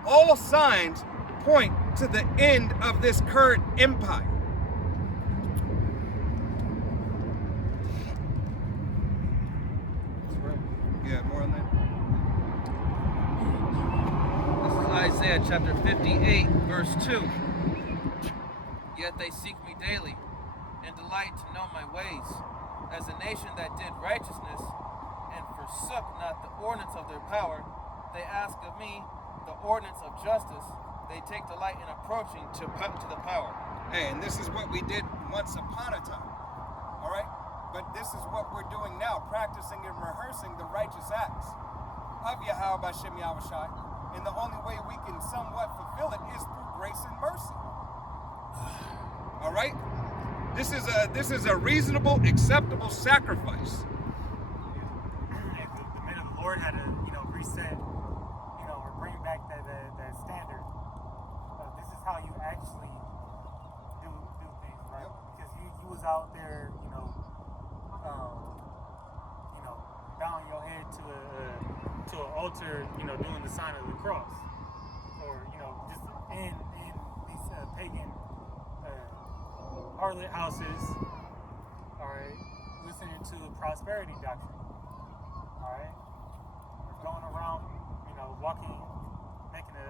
All signs point to the end of this current empire. Yeah, more on that. This is Isaiah chapter 58, verse 2. Yet they seek me daily and delight to know my ways, as a nation that did righteousness and forsook not the ordinance of their power. They ask of me the ordinance of justice. They take delight in approaching to the power. Hey, and this is what we did once upon a time. All right? But this is what we're doing now, practicing and rehearsing the righteous acts of Yahweh B'Shem Yahushai. And the only way we can somewhat fulfill it is through grace and mercy. All right? This is a reasonable, acceptable sacrifice. The men of the Lord had to, reset, or bring back that standard. This is how you actually do things, right? Yep. Because you was out there, bowing your head to an altar, doing the sign of the cross, or just in these pagan harlot houses, all right, listening to prosperity doctrine, all right, or going around, walking, making a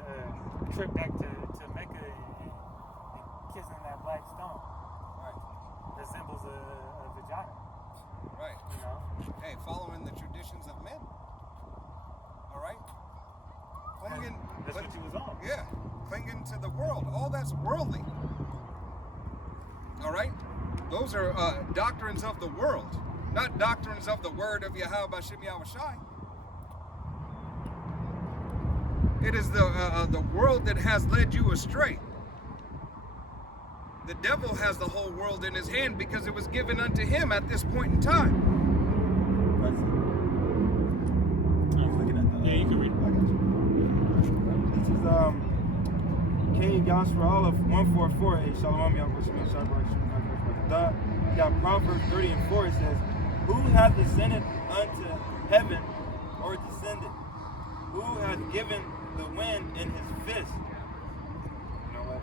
trip back to Mecca and kissing that black stone, Right. resembles a vagina, Right. Hey, following the traditions of men. All right? Clinging. That's what you was on. Yeah. Clinging to the world. All that's worldly. All right? Those are doctrines of the world, not doctrines of the word of Yahweh B'Shem Yahushai. It is the world that has led you astray. The devil has the whole world in his hand because it was given unto him at this point in time. That's it. He's looking at the. Yeah, you can read it. I got you. This is King Gospel Olive 144. Hey, Shalom, you got Proverbs 30 and 4. It says, "Who hath ascended unto heaven, or descended? Who hath given the wind in his fist?" You know what?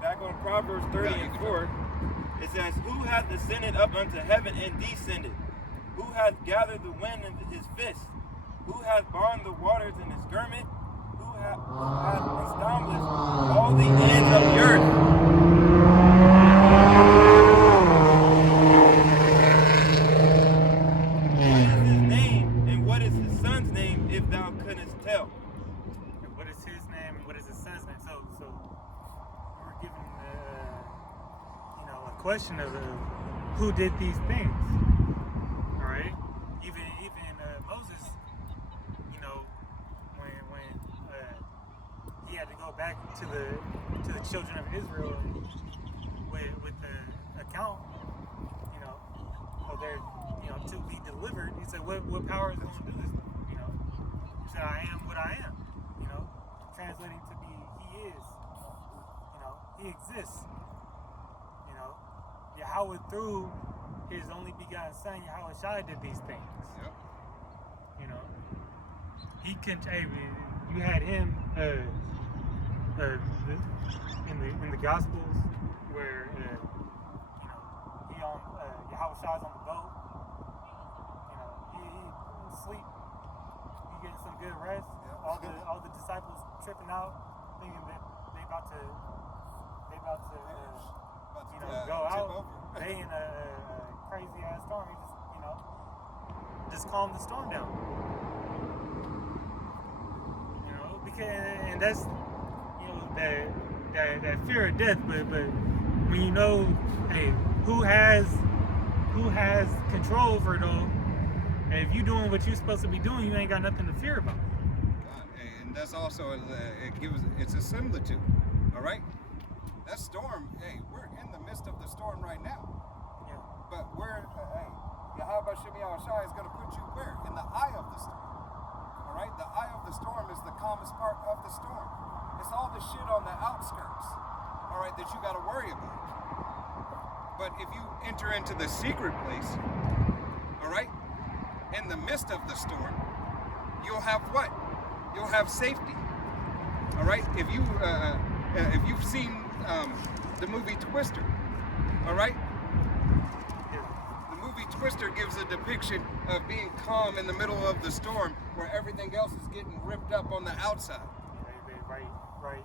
Back on Proverbs 30 and 4, it says, "Who hath ascended up unto heaven and descended? Who hath gathered the wind in his fist? Who hath bound the waters in his garment? Who hath established all the ends of the earth?" What is his name, and what is his son's name, if thou couldst tell? And what is his name and what is his son's name? So we were given, a question of who did these things. All right, even Moses, when he had to go back to the children of Israel with the account, of their, to be delivered. He said, what power is going to do this? He said, I am what I am. Translating to be he is. He exists. Yahweh through his only begotten son, Yahweh Shai, did these things. Yep. He can. Hey, you had him in the Gospels where he on Yahweh Shai's on the boat. He asleep. He getting some good rest. Yeah. All the disciples tripping out, thinking that they about to go out. Over. They in a crazy ass storm. He just calm the storm down. Because and that's that fear of death. But when hey, who has control over it all? And if you doing what you're supposed to be doing, you ain't got nothing to fear about. God, and that's also it's a similitude. All right. That storm, hey, we're in the midst of the storm right now. Yeah. But Yahweh B'Shem Yahushai is going to put you where? In the eye of the storm. All right? The eye of the storm is the calmest part of the storm. It's all the shit on the outskirts, all right, that you got to worry about. But if you enter into the secret place, all right, in the midst of the storm, you'll have what? You'll have safety. All right? If you've seen the movie Twister, all right? Twister gives a depiction of being calm in the middle of the storm where everything else is getting ripped up on the outside. Right. In the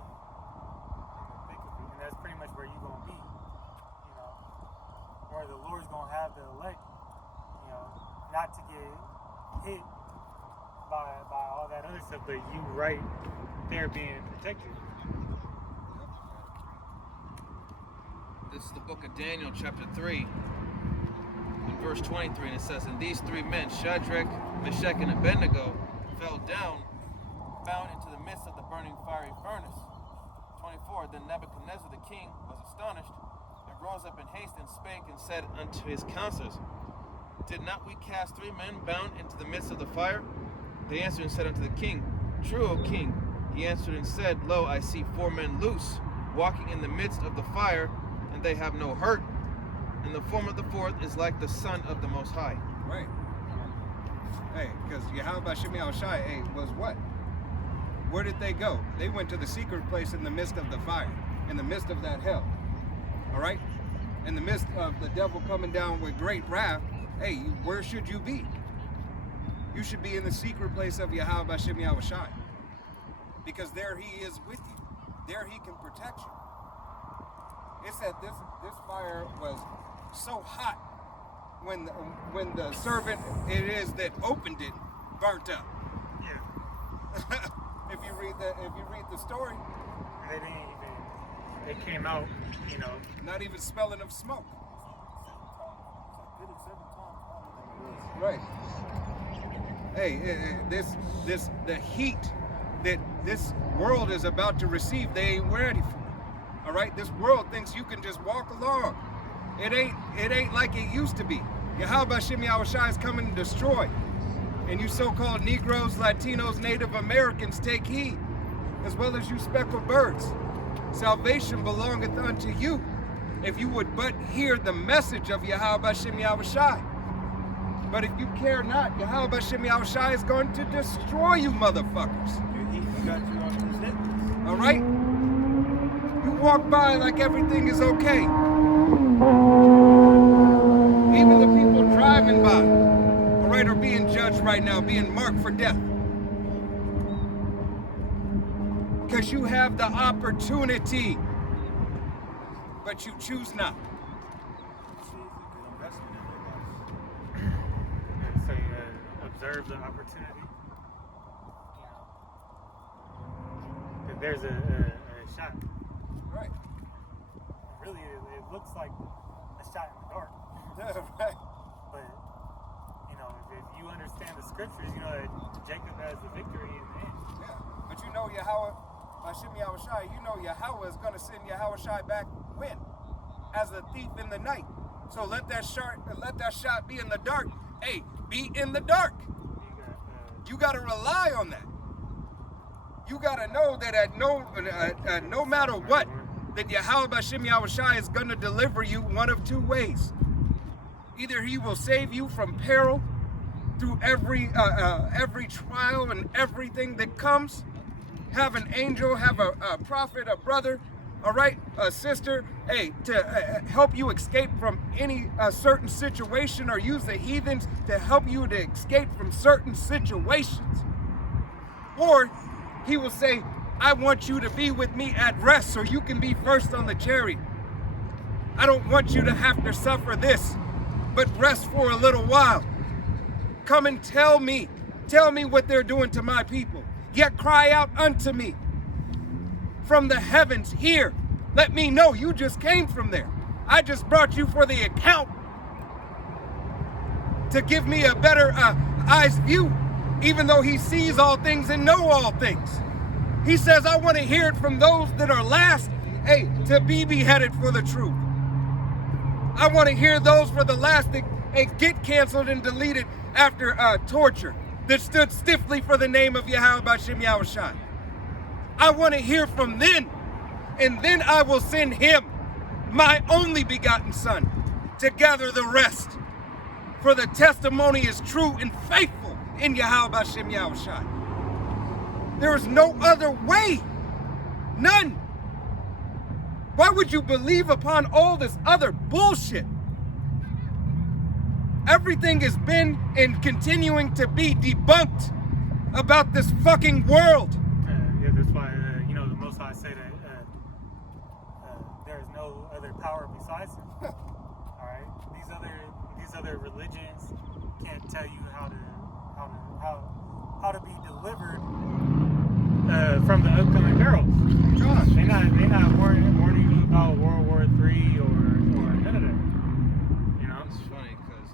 thick of it. And that's pretty much where you're going to be. You know, where the Lord's going to have the elect, you know, not to get hit by all that other stuff, but you right there being protected. This is the book of Daniel, chapter 3, in verse 23, and it says, "And these three men, Shadrach, Meshach, and Abednego, fell down, bound into the midst of the burning fiery furnace." 24, "Then Nebuchadnezzar the king was astonished, and rose up in haste, and spake, and said unto his counselors, Did not we cast three men bound into the midst of the fire? They answered and said unto the king, True, O king. He answered and said, Lo, I see four men loose, walking in the midst of the fire, and they have no hurt. And the form of the fourth is like the Son of the Most High." Right. Hey, because Yahweh Shemi Shai, hey, was what? Where did they go? They went to the secret place in the midst of the fire, in the midst of that hell. All right? In the midst of the devil coming down with great wrath, hey, where should you be? You should be in the secret place of Yahweh Shemi Shai. Because there he is with you. There he can protect you. It said this fire was so hot when the servant it is that opened it burnt up. Yeah. if you read the story, And they didn't even, it came out, you know. not even smelling of smoke. Right. Hey, the heat that this world is about to receive, they ain't ready for. All right, this world thinks you can just walk along. It ain't like it used to be. Yahweh Shemi Shai is coming to destroy. And you so-called Negroes, Latinos, Native Americans, take heed, as well as you speckled birds. Salvation belongeth unto you, if you would but hear the message of Yahweh Shemi Shai. But if you care not, Yahweh Shemi Shai is going to destroy you, motherfuckers. He got you on his hit list. All right? You walk by like everything is okay. Even the people driving by, all right, are being judged right now, being marked for death. Because you have the opportunity, but you choose not. See, it's a good investment in their life. And so you observe the opportunity. You know, if there's a shot. Right. Really, it looks like a shot in the dark. Right. But, you know, if you understand the scriptures, you know that Jacob has the victory in the end. Yeah. But you know Yahweh, Shemi Shai, you know Yahweh is going to send Yahweh Shai back when? As a thief in the night. So let that shot be in the dark. Hey, be in the dark. You got to rely on that. You got to know that no matter what, that Yahweh Shemi Shai is going to deliver you one of two ways. Either he will save you from peril through every trial and everything that comes. Have an angel, have a prophet, a brother, all right, a sister, hey, to help you escape from any certain situation, or use the heathens to help you to escape from certain situations. Or he will say, I want you to be with me at rest so you can be first on the chariot. I don't want you to have to suffer this, but rest for a little while. Come and tell me what they're doing to my people. Yet cry out unto me from the heavens here. Let me know you just came from there. I just brought you for the account to give me a better eye's view, even though he sees all things and know all things. He says, I want to hear it from those that are last, hey, to be beheaded for the truth. I want to hear those for the last that get canceled and deleted after torture, that stood stiffly for the name of Yahweh Shemi Shai. I want to hear from them, and then I will send him, my only begotten son, to gather the rest. For the testimony is true and faithful in Yahweh Shemi Shai. There is no other way. None. Why would you believe upon all this other bullshit? Everything has been and continuing to be debunked about this fucking world. Yeah, that's why you know, the Most High say that there is no other power besides Him. All right, these other religions can't tell you how to be delivered from the upcoming perils. Josh, They not warning you about World War III or none of that. You know, It's funny because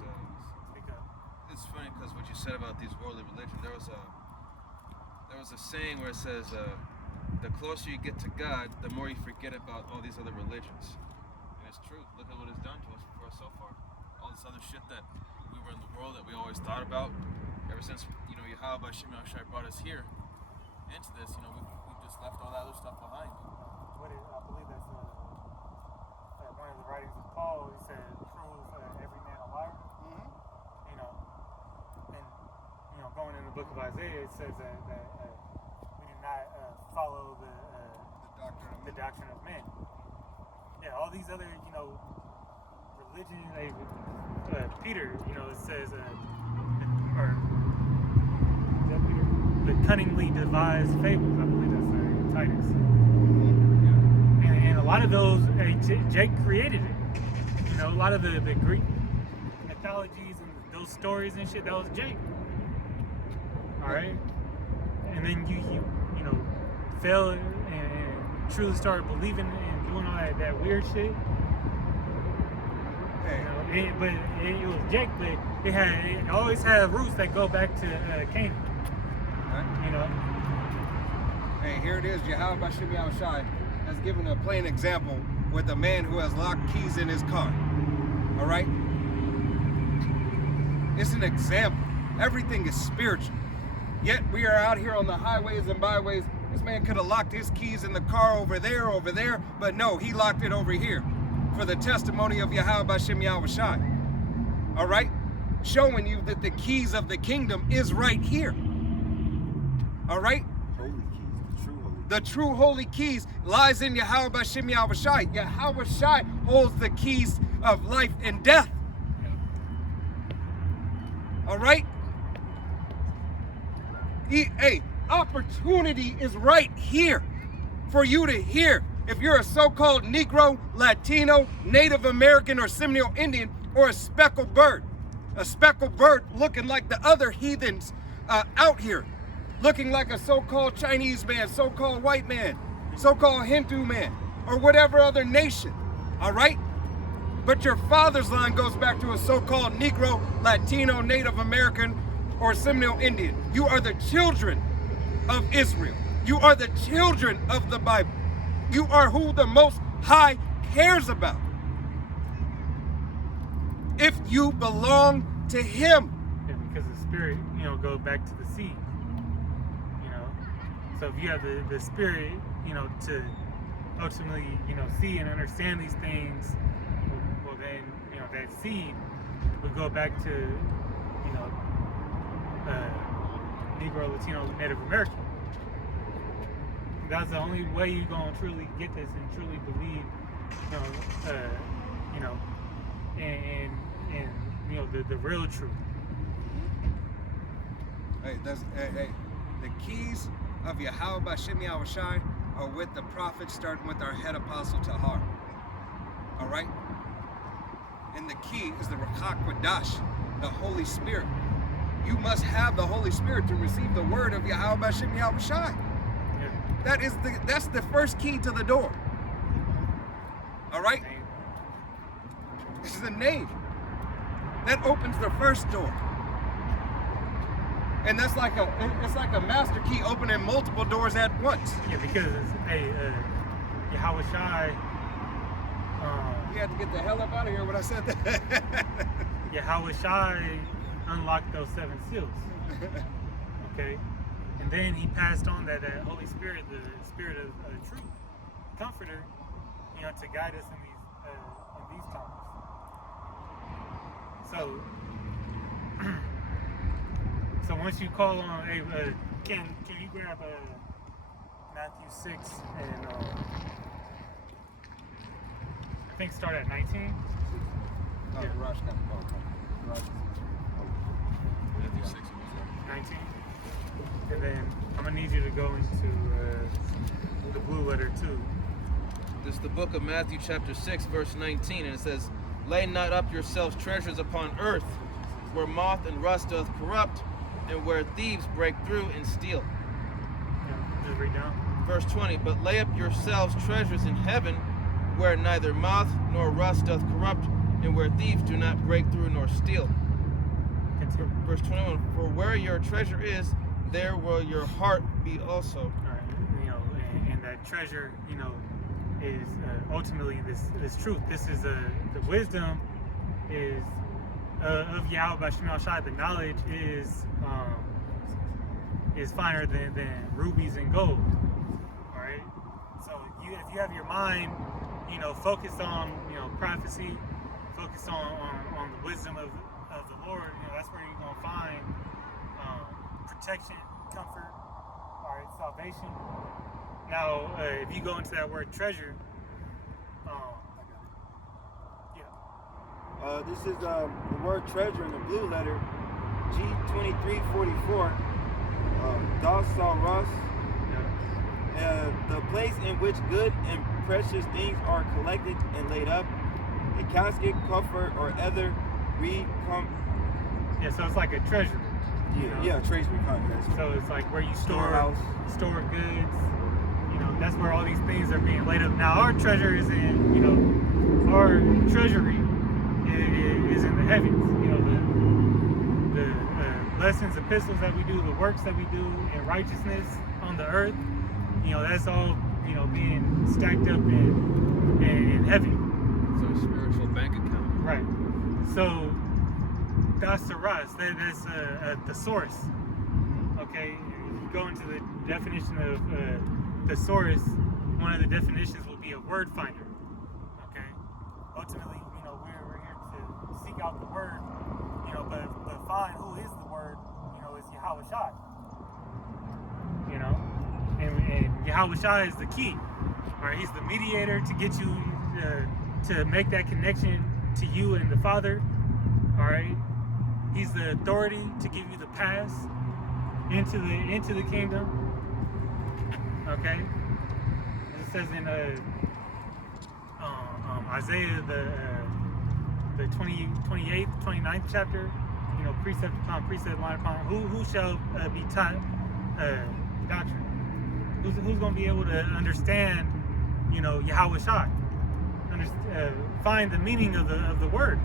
Speak up. what you said about these worldly religions. There was a saying where it says, the closer you get to God, the more you forget about all these other religions. And it's true. Look at what it's done to us for us so far. All this other shit that we were in the world that we always thought about. Ever since, you know, Yahweh Hashem Yahushua brought us here into this, you know, we've just left all that other stuff behind. I believe that's one of the writings of Paul. He said, "Prove every man a liar." You know, and you know, going in the book of Isaiah, it says that we do not follow the doctrine of men. Yeah, all these other, you know, religions. Peter, you know, it says, or is that Peter? The cunningly devised fables. I believe that's Titus. And a lot of those, Jake created it. You know, a lot of the Greek mythologies and those stories and shit, that was Jake. All right, and then you know, fell and truly started believing and doing all that weird shit. You know, it was Jake, but it always had roots that go back to Canaan. Right. You know. Hey, here it is. Yahweh Hashem Yahushua has given a plain example with a man who has locked keys in his car. All right? It's an example. Everything is spiritual. Yet we are out here on the highways and byways. This man could have locked his keys in the car over there, but no, he locked it over here for the testimony of Yahweh Hashem Yahushua. All right? Showing you that the keys of the kingdom is right here. All right? The true holy keys lies in Yahweh Hashem Yahushua. Yahushua holds the keys of life and death. All right? Hey, opportunity is right here for you to hear. If you're a so-called Negro, Latino, Native American, or Seminole Indian, or a speckled bird looking like the other heathens out here, looking like a so-called Chinese man, so-called white man, so-called Hindu man, or whatever other nation, all right? But your father's line goes back to a so-called Negro, Latino, Native American, or Seminole Indian. You are the children of Israel. You are the children of the Bible. You are who the Most High cares about. If you belong to Him. Yeah, because the spirit, you know, goes back to the seed. You know, so if you have the spirit, you know, to ultimately, you know, see and understand these things, well then, you know, that seed would go back to, you know, Negro, Latino, Native American. That's the only way you're gonna truly get this and truly believe, you know, and you know the real truth. Hey, the keys of Yahweh Hashem Yahushua are with the prophets, starting with our head apostle Tahar. All right, and the key is the Ruach Kodesh, the Holy Spirit. You must have the Holy Spirit to receive the word of Yahweh Hashem Yahushua. That's the first key to the door. All right? This is the name. That opens the first door. And that's like it's like a master key opening multiple doors at once. Yeah, because Yahweh Shai. You had to get the hell up out of here when I said that. Yahweh Shai unlocked those 7 seals. Okay? And then he passed on that Holy Spirit, the Spirit of truth, Comforter, you know, to guide us in these times. So once you call on, hey, can you grab Matthew 6 and I think start at 19? Oh, yeah. Rush got the ball. Matthew 6. 19. And then I'm gonna need you to go into the blue letter too. This is the book of Matthew chapter 6 verse 19, and it says, "Lay not up yourselves treasures upon earth, where moth and rust doth corrupt, and where thieves break through and steal." Yeah, just read down. Verse 20, "But lay up yourselves treasures in heaven, where neither moth nor rust doth corrupt, and where thieves do not break through nor steal." Continue. Verse 21, "For where your treasure is, there will your heart be also." All right, and that treasure, is ultimately this truth. This is the wisdom is of Yahweh by Shem Shai. The knowledge is finer than rubies and gold. All right, so if you have your mind, focused on prophecy, focused on the wisdom of the Lord, that's where you're gonna find protection, comfort, all right, salvation. Now, if you go into that word treasure, This is the word treasure in the blue letter, G2344. Das Rus, the place in which good and precious things are collected and laid up, a casket, coffer, or other so it's like a treasury. treasury kind of. So it's like where you store Storehouse. goods. That's where all these things are being laid up. Now our treasure is in, our treasury is in the heavens. The lessons, epistles that we do, the works that we do in righteousness on the earth. That's all being stacked up in heaven. So a spiritual bank account. Right. So that's the rust. That's the source. Okay. If you go into the definition of the source, one of the definitions will be a word finder. Okay. Ultimately, we're here to seek out the word. But find who is the word. Is Yahweh Shai. And Yahweh Shai is the key. All right. He's the mediator to get you to make that connection to you and the Father. All right. He's the authority to give you the pass into the kingdom. Okay. It says in Isaiah the 28th, 29th chapter, precept upon precept, line upon who shall be taught doctrine. Who's going to be able to understand, Yahweh Shai, find the meaning of the word.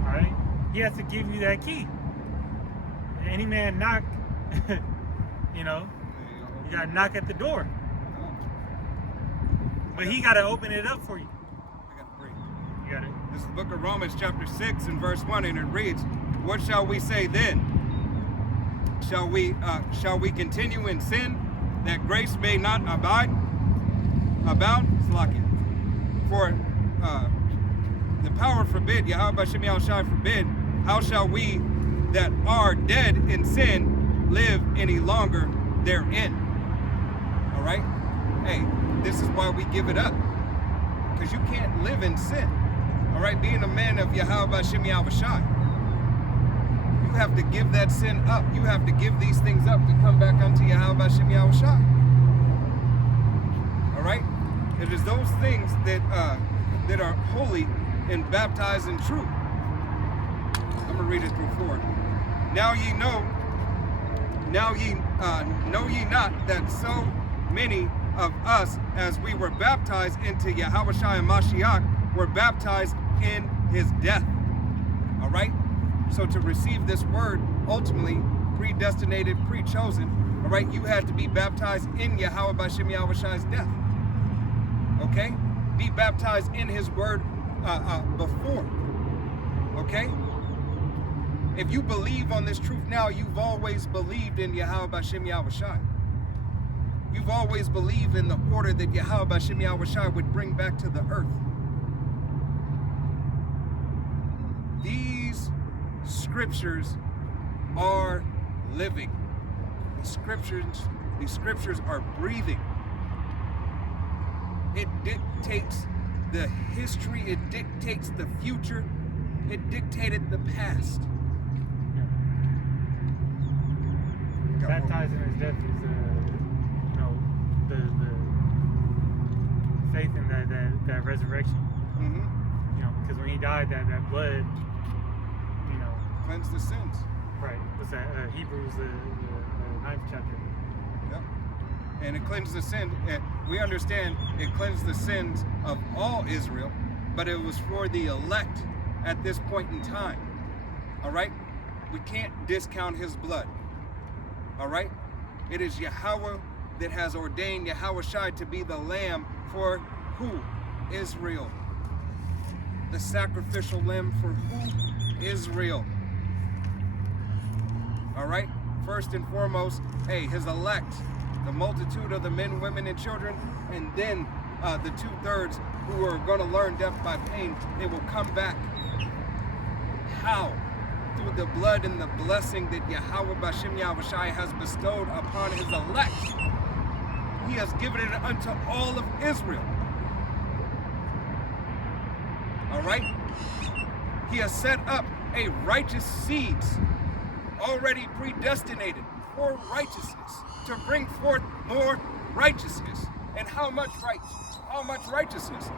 All right. He has to give you that key. Any man knock, you got to knock at the door. But he got to open it up for you. I got to pray. You got it. This is the book of Romans chapter 6 and verse 1, and it reads, "What shall we say then? Shall we continue in sin, that grace may not abound? Slack it. For the power forbid, Yahweh Bashem Yahushai forbid, how shall we that are dead in sin live any longer therein?" All right? Hey, this is why we give it up. Because you can't live in sin. All right? Being a man of Yahweh Bashem Yahushai, you have to give that sin up. You have to give these things up to come back unto Yahweh Bashem Yahushai. All right? It is those things that are holy and baptized in truth. I'm gonna read it through 4. Know ye not that so many of us, as we were baptized into Yahweh Shai and Mashiach, were baptized in his death. All right? So to receive this word, ultimately predestinated, pre-chosen, all right, you had to be baptized in Yahweh Bashem Yahweh Shai's death. Okay? Be baptized in his word before. Okay? If you believe on this truth now, you've always believed in Yahweh Bashem Yahweh Shai. You've always believed in the order that Yahweh Bashem Yahweh Shai would bring back to the earth. These scriptures are living. These scriptures are breathing. It dictates the history, it dictates the future, It dictated the past. Got one. Baptized in his death is, the faith in that resurrection. Mhm. Because when he died, that blood, Cleanse the sins. right? What's that? Hebrews, the 9th chapter. Yep. And it cleansed the sin. And we understand it cleansed the sins of all Israel, but it was for the elect at this point in time. All right? We can't discount his blood. All right? It is Yahweh that has ordained Yahweh Shai to be the lamb for who? Israel. The sacrificial lamb for who? Israel. All right? First and foremost, his elect, the multitude of the men, women, and children, and then the 2/3 who are going to learn death by pain, they will come back. How? Through the blood and the blessing that Yahweh Bashem Yahweh Shai has bestowed upon his elect. He has given it unto all of Israel. All right? He has set up a righteous seeds already predestinated for righteousness to bring forth more righteousness. And how much righteousness?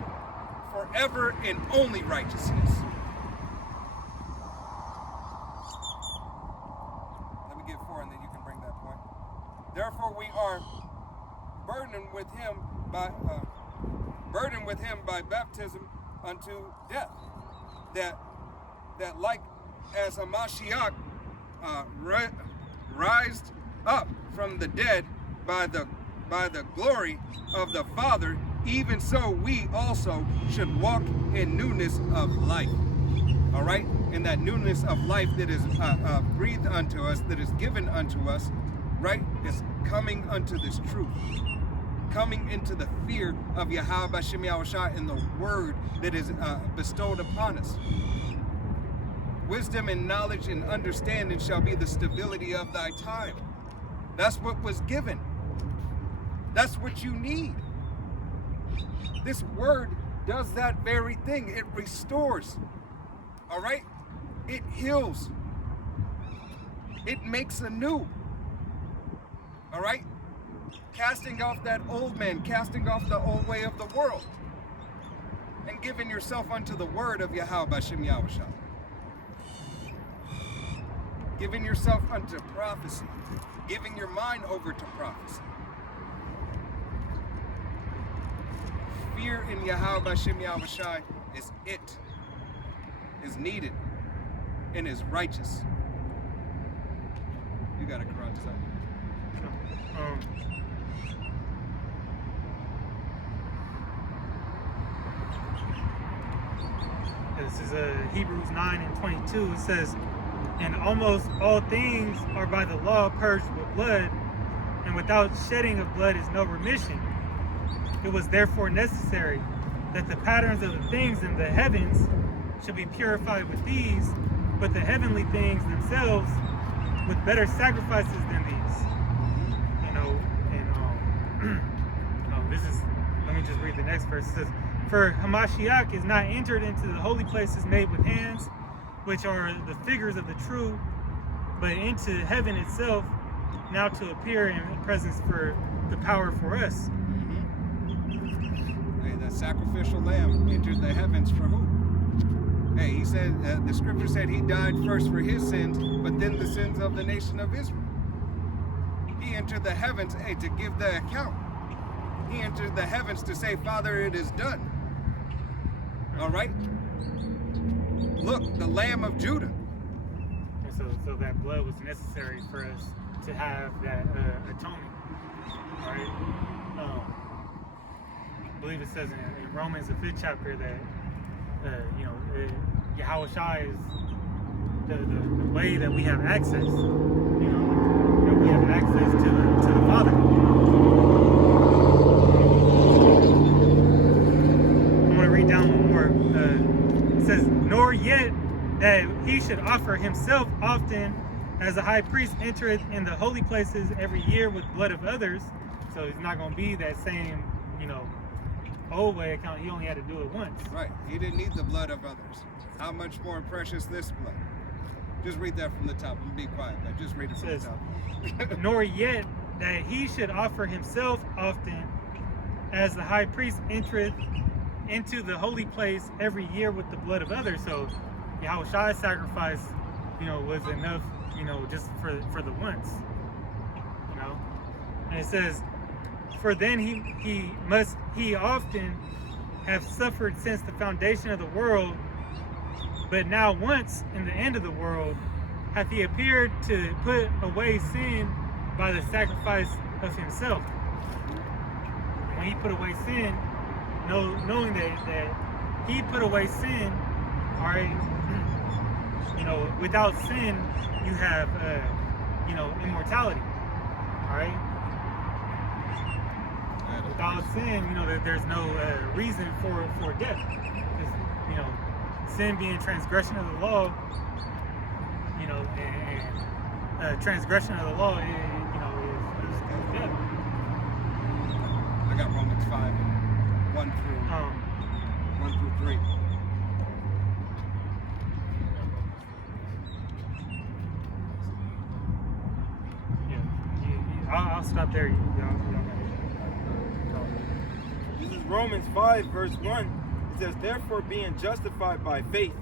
Forever and only righteousness. Let me get 4 and then you can bring that point. Therefore we are burdened with him by baptism unto death, that like as a Mashiach rised up from the dead by the glory of the Father, even so we also should walk in newness of life. All right, and that newness of life that is breathed unto us, that is given unto us, right, is coming unto this truth. Coming into the fear of Yahweh Bashem Yahweh Shai and the word that is bestowed upon us. Wisdom and knowledge and understanding shall be the stability of thy time. That's what was given. That's what you need. This word does that very thing. It restores. All right? It heals. It makes anew. All right? Casting off that old man, casting off the old way of the world, and giving yourself unto the word of Yahweh Bashem Yahweh Shai. Giving yourself unto prophecy, giving your mind over to prophecy. Fear in Yahweh Bashem Yahweh Shai is needed, and is righteous. You got a Quran side. This is Hebrews 9:22. It says, "And almost all things are by the law purged with blood, and without shedding of blood is no remission. It was therefore necessary that the patterns of the things in the heavens should be purified with these, but the heavenly things themselves with better sacrifices than these." Let me just read the next verse. It says, "For Hamashiach is not entered into the holy places made with hands, which are the figures of the true, but into heaven itself, now to appear in presence for the power for us." Hey, the sacrificial lamb entered the heavens for who? Hey, he said, the scripture said he died first for his sins, but then the sins of the nation of Israel. He entered the heavens, to give the account. He entered the heavens to say, "Father, it is done." All right? Look, the Lamb of Judah. And so that blood was necessary for us to have that atonement. All right? I believe it says in Romans, the 5th chapter, that Yahweh Shai is the way that we have access. That we have access to the Father. I'm going to read down one more. It says, "Nor yet that he should offer himself often, as the high priest entereth in the holy places every year with blood of others." So it's not going to be that same, old way account. He only had to do it once. Right. He didn't need the blood of others. how much more precious this blood. Just read that from the top. I'm gonna be quiet, but just read it from the Says, top. nor yet that he should offer himself often, as the high priest entereth into the holy place every year with the blood of others. So Yahushua's sacrifice, was enough, just for the once. And it says, for then he often have suffered since the foundation of the world, but now once in the end of the world hath he appeared to put away sin by the sacrifice of himself. When he put away sin, knowing that he put away sin, all right, without sin you have immortality, all right. Without sin, there's no reason for death. Sin being transgression of the law, and transgression of the law, is death. I got Romans 5, 1 through 3. I'll stop there. This is Romans 5, verse 1. It says, therefore, being justified by faith,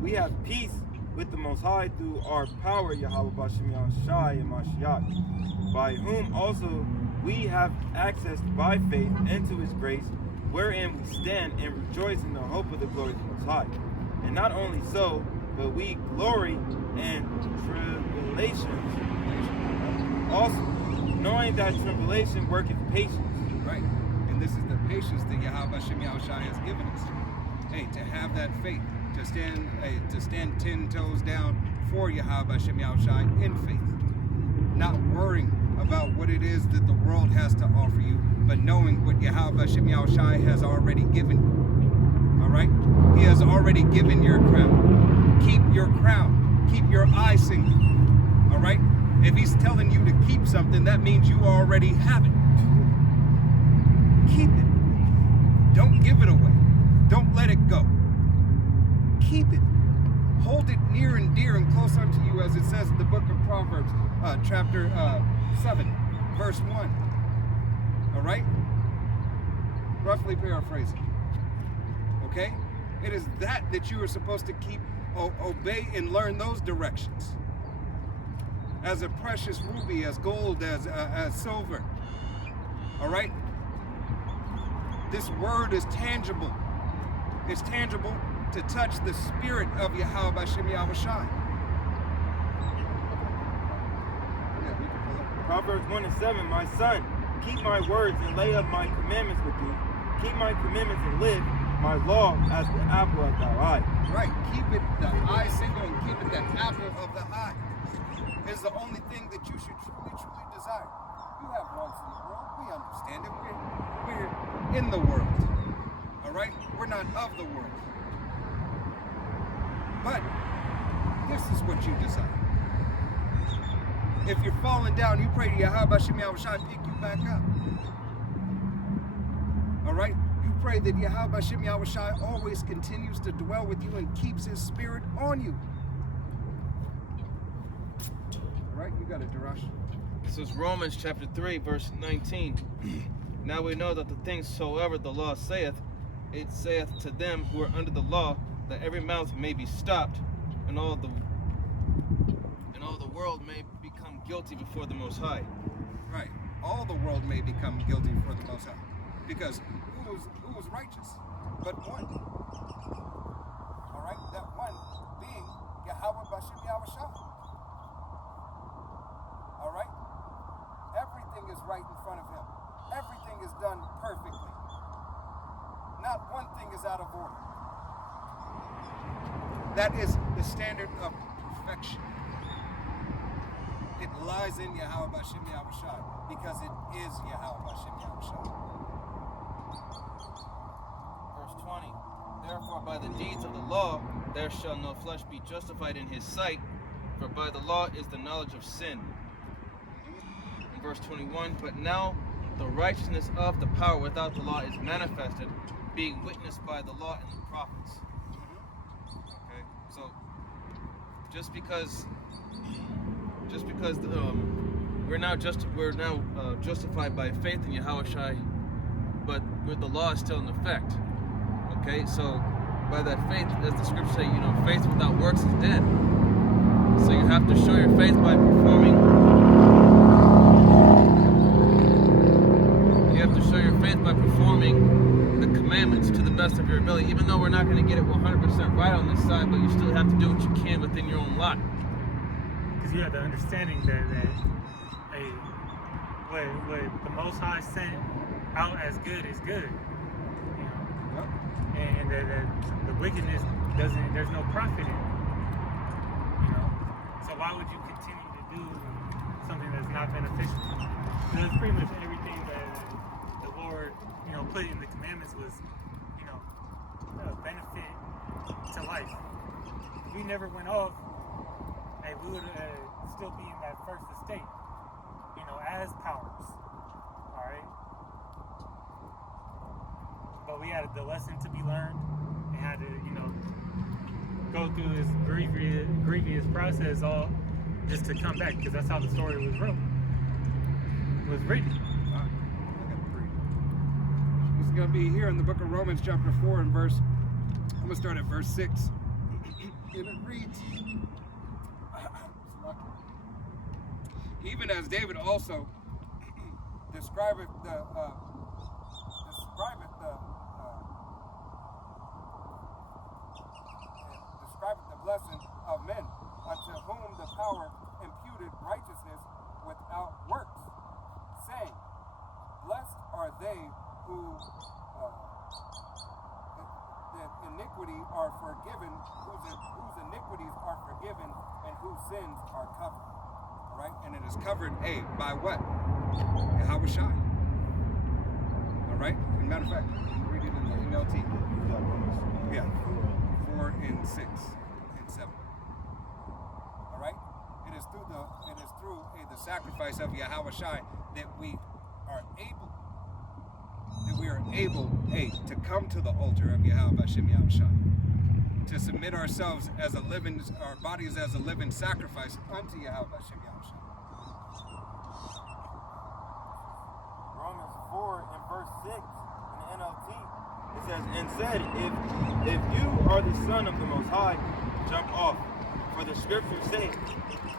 we have peace with the Most High through our power, Yahweh Bashem Yahushai and Mashiach, by whom also we have access by faith into his grace, wherein we stand and rejoice in the hope of the glory of the Most High. And not only so, but we glory in tribulations also, knowing that tribulation worketh patience. Right. And this is the patience that Yahweh Shem Yahushai has given us. Hey, to have that faith, to stand 10 toes down for Yahweh Shem Yahushai in faith. Not worrying about what it is that the world has to offer you, but knowing what Yahweh Shem Yahushai has already given you. All right? He has already given your crown. Keep your crown. Keep your eye single. All right? If he's telling you to keep something, that means you already have it. Keep it. Don't give it away. Don't let it go. Keep it. Hold it near and dear and close unto you, as it says in the book of Proverbs, chapter 7, verse 1. All right? Roughly paraphrasing. Okay? It is that you are supposed to keep, obey and learn those directions. As a precious ruby, as gold, as silver. All right? This word is tangible. It's tangible to touch the spirit of Yahweh Shem Yahushai. Proverbs 1:7, my son, keep my words and lay up my commandments with thee. Keep my commandments and live, my law as the apple of thy eye. Right, keep it the eye single and keep it the apple of the eye. Is the only thing that you should truly desire. You have wants in the world. We understand it. We're in the world. All right? We're not of the world. But this is what you desire. If you're falling down, you pray to Yahweh Shem Yahushai pick you back up. All right? You pray that Yahweh Shem Yahushai always continues to dwell with you and keeps his spirit on you. Right? You got it, Darash. This is Romans chapter 3, verse 19. Now we know that the things soever the law saith, it saith to them who are under the law, that every mouth may be stopped, and all the world may become guilty before the Most High. Right. All the world may become guilty before the Most High. Because who was righteous? But one. All right? That one being Yahweh Bashem Yahushai. All right? Everything is right in front of him. Everything is done perfectly. Not one thing is out of order. That is the standard of perfection. It lies in Yahweh Bashem Yahushai because it is Yahweh Bashem Yahushai. Verse 20. Therefore by the deeds of the law there shall no flesh be justified in his sight, for by the law is the knowledge of sin. In verse 21, but now the righteousness of the power without the law is manifested, being witnessed by the law and the prophets. Okay. So just because we're now justified by faith in Yahushua, but with the law is still in effect. Okay, so by that faith, as the scriptures say, faith without works is dead. So you have to show your faith by performing. You have to show your faith by performing the commandments to the best of your ability. Even though we're not going to get it 100% right on this side, but you still have to do what you can within your own lot. Because you have the understanding that what the Most High sent out as good is good. Yep. And the wickedness there's no profit in it. So why would you continue to do something that's not beneficial? That's pretty much everything that the Lord, put in the commandments was, a benefit to life. If we never went off, hey, we would still be in that first estate, as powers. All right. But we had the lesson to be learned and had to, go through this grievous process all just to come back, because that's how the story was written. I got 3. This is going to be here in the book of Romans chapter 4 and I'm going to start at verse 6. And it reads, even as David also describeth the blessing of men, unto whom the power imputed righteousness without works, saying, blessed are they who the iniquity are forgiven, whose iniquities are forgiven, and whose sins are covered. All right, and it is covered, by what? Yahushua. All right. As a matter of fact, read it in the NLT. Yeah, 4 and 6 and 7. All right. It is through the sacrifice of Yahushua that we are able, to come to the altar of Yahweh Hashem Yahushua, to submit our bodies as a living sacrifice unto Yahweh Hashem Yahushua. Romans 4 and verse 6 in the NLT, it says, and said, if you are the son of the Most High, jump off. For the scriptures say,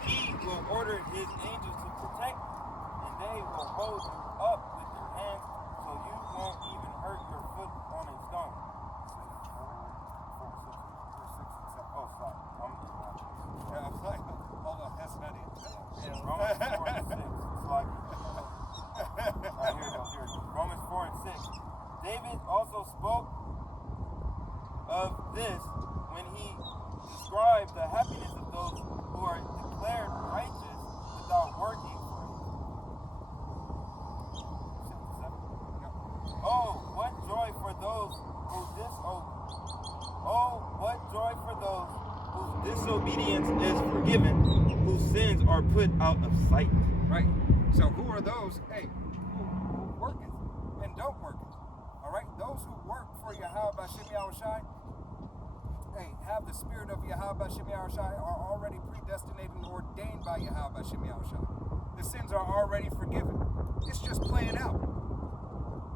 he will order his angels to protect you, and they will hold you up with their hands, so you won't even hurt your foot on a stone. Oh, sorry. I was like, hold on, that's not it. Yeah, Romans 4 and 6. It's like, here we go. Romans 4 and 6. David also spoke of this when he described the happiness of those who are declared righteous without working for it. Oh, what joy for those whose disobedience is forgiven, whose sins are put out of sight. Right. So who are those, who worketh and don't work it? All right. Those who work for Yahweh Hashem Yahushua, have the spirit of Yahweh Hashem Yahushua, are already predestinated and ordained by Yahweh Hashem Yahushua. The sins are already forgiven. It's just playing out.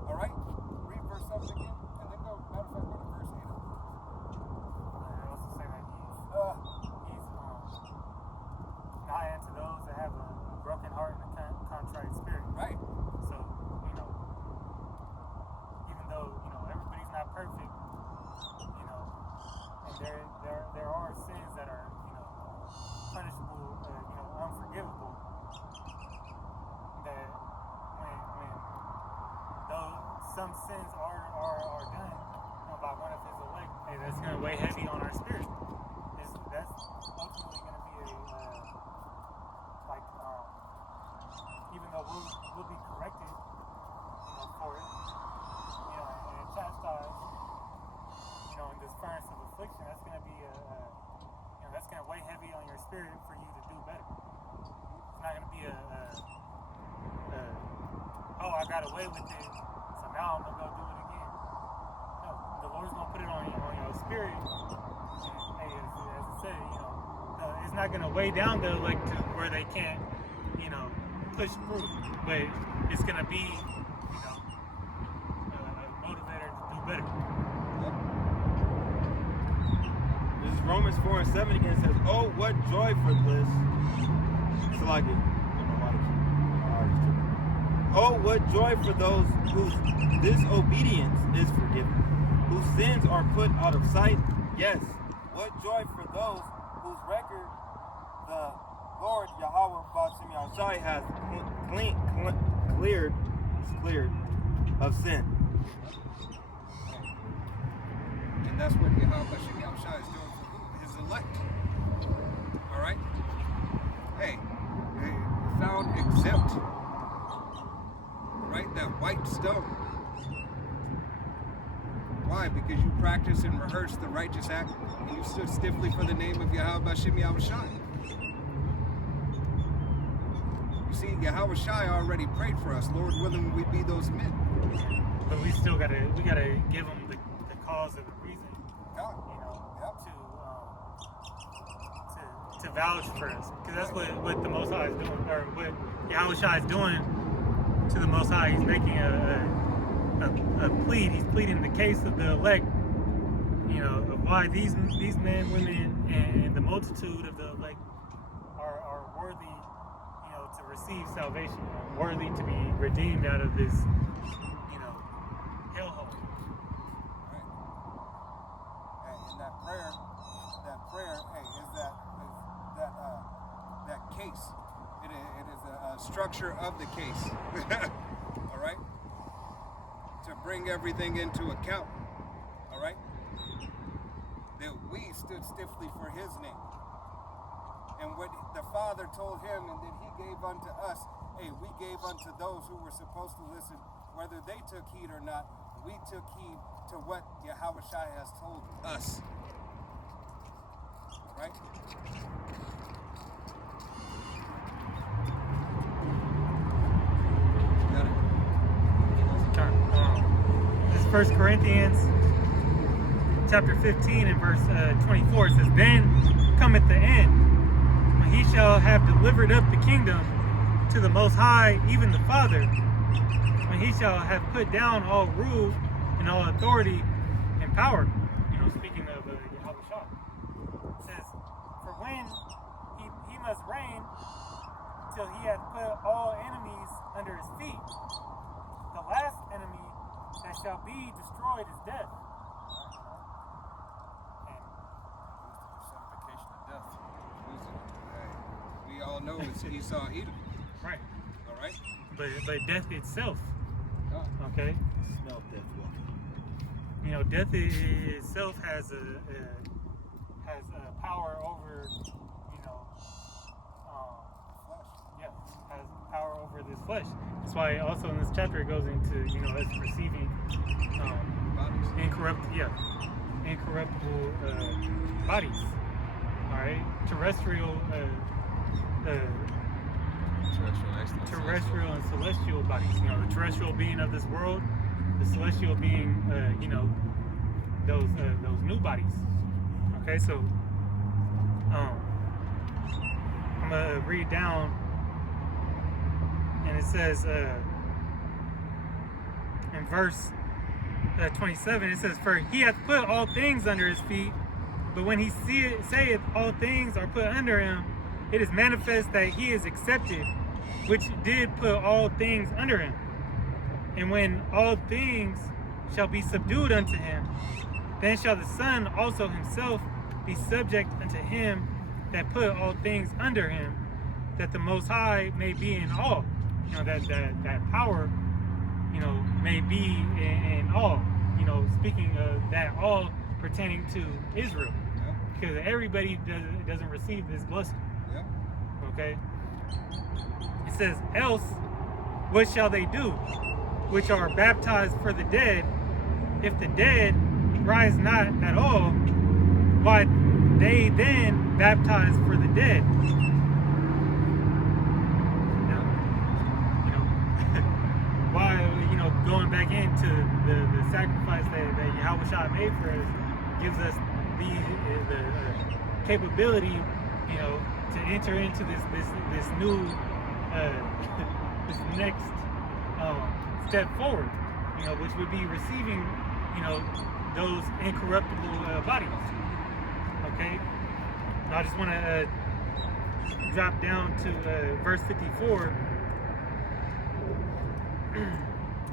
All right. Read verse 7 again, and then go. Matter of fact, go to verse 8. I also say that he's nigh unto those that have a broken heart and a contrite spirit. Right. So, even though, everybody's not perfect, and there are sins that are, punishable, unforgivable, that when though some sins are done, by one of his elect, that's going to weigh heavy on our spirit. That's ultimately going to be even though we'll be corrected, for it, and chastised, in this furnace of affliction, that's going to be that's going to weigh heavy on your spirit for you to do better. It's not going to be oh, I got away with it, so now I'm going to go do it again. No, the Lord's going to put it on your spirit, and, as it said, it's not going to weigh down the elect to where they can't, push through, but it's going to be, a motivator to do better. This is Romans 4:7 again. It says, "Oh, what joy for this!" It's like it. Oh, what joy for those whose disobedience is forgiven, whose sins are put out of sight. Yes, what joy for those whose record the Lord Yahweh Ba'ashem Yahushai has cleared of sin. And that's what Yahweh Yahushua is doing for who? His elect. All right? Hey, found exempt. Right? That white stone. Why? Because you practice and rehearse the righteous act and you stood stiffly for the name of Yahweh Shem Yahushai. You see, Yahushai already prayed for us. Lord willing, we be those men. But we still gotta give them the cause and the reason, God. to vouch for us, because that's what the Most High is doing, or what Yahushua is doing to the Most High. He's making a plea. He's pleading the case of the elect, of why these men, women, and the multitude of the elect are worthy, to receive salvation, worthy to be redeemed out of this, hellhole. Right. And that prayer, hey, is that case. It is a structure of the case. All right? To bring everything into account. All right? That we stood stiffly for his name. And what the Father told him and that he gave unto us, hey, we gave unto those who were supposed to listen, whether they took heed or not, we took heed to what Yahushua has told us. All right? This is 1 Corinthians chapter 15 and verse 24. It says, "Then cometh the end, when he shall have delivered up the kingdom to the Most High, even the Father, when he shall have put down all rule and all authority and power." Speaking of Yahushua. It says, "For when he must reign till he hath put all enemies under his feet, the last enemy that shall be destroyed is death." Personification of death. We all know it's Esau Edom. Right. All right? But death itself, God. okay? Smell death walking. Death itself has a power over, has power over this flesh. That's why also in this chapter it goes into, us receiving Bodies. incorruptible bodies. All right, terrestrial and celestial bodies. The terrestrial being of this world, the celestial being, those new bodies. Okay, so I'm gonna read down, and it says in verse 27, it says, "For he hath put all things under his feet, but when he saith all things are put under him, it is manifest that he is accepted, which did put all things under him. And when all things shall be subdued unto him, then shall the Son also himself be subject unto him that put all things under him, that the Most High may be in all." That power, may be in all. Speaking of that, all pertaining to Israel, because everybody doesn't receive this blessing. Yep. Okay. It says, "Else, what shall they do, which are baptized for the dead? If the dead rise not at all, why they then baptize for the dead?" Why, going back into the sacrifice that Yahushua made for us gives us capability, to enter into this new this next step forward, which would be receiving, those incorruptible bodies. Okay, now I just want to drop down to verse 54,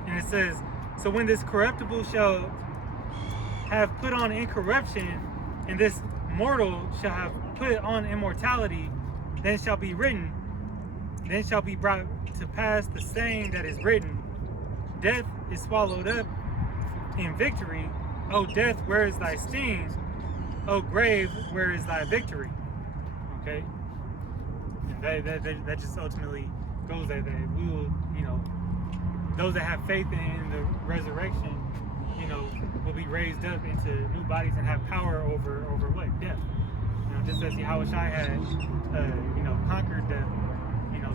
and it says, "So when this corruptible shall have put on incorruption, and this mortal shall have put on immortality, then shall be written, then shall be brought to pass the saying that is written, death is swallowed up in victory. O death, where is thy sting? O grave, where is thy victory?" Okay? And that just ultimately goes that we will, those that have faith in the resurrection, will be raised up into new bodies and have power over what? Death. Just as Yahushua had, conquered death,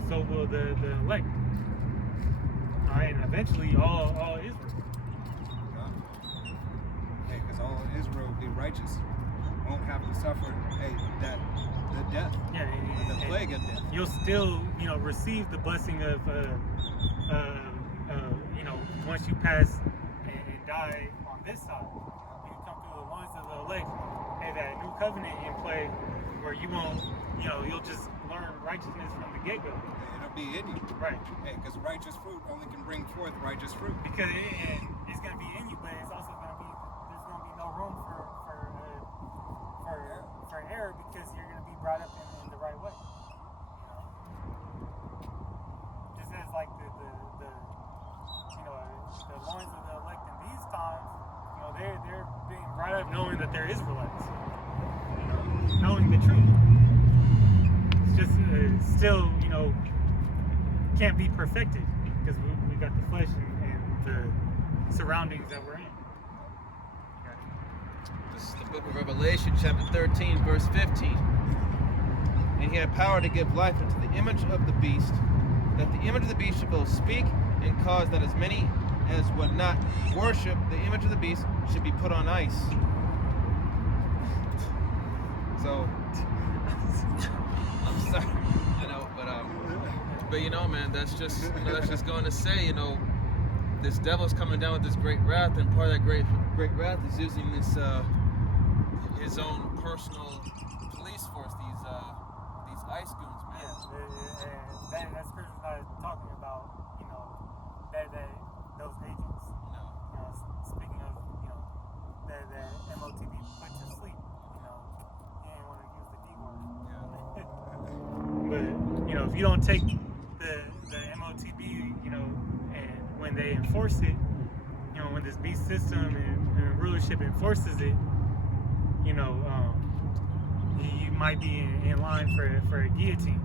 so will the elect. All right, and eventually all Israel. Hey, because all Israel will be righteous, won't have to suffer the death, Yeah, the plague of death. You'll still, receive the blessing of, once you pass and die on this side. You come through the ones of the elect, that new covenant in play, where you won't, you'll just learn righteousness from the get-go. It'll be in you. Right. Hey, because righteous fruit only can bring forth righteous fruit. Because it's going to be in you, but it's also going to be, there's going to be no room for error, because you're going to be brought up in the right way. Just as like the ones of the elect in these times, they're being brought up knowing that they're Israelites, knowing the truth. It's just still, can't be perfected, because we got the flesh and the surroundings that we're in. This is the book of Revelation, chapter 13, verse 15. "And he had power to give life unto the image of the beast, that the image of the beast should both speak and cause that as many as would not worship the image of the beast should be put on ice." So, I'm sorry, but man, that's just going to say, this devil's coming down with this great wrath, and part of that great wrath is using this his own personal police force, these ice goons, man. Yeah, and that scripture's not talking about, that those agents. No. Speaking of, that MOTB put to sleep. You ain't want to use the D word. Yeah. But if you don't take the MOTB, and when they enforce it, when this beast system and rulership enforces it, you might be in line for a guillotine.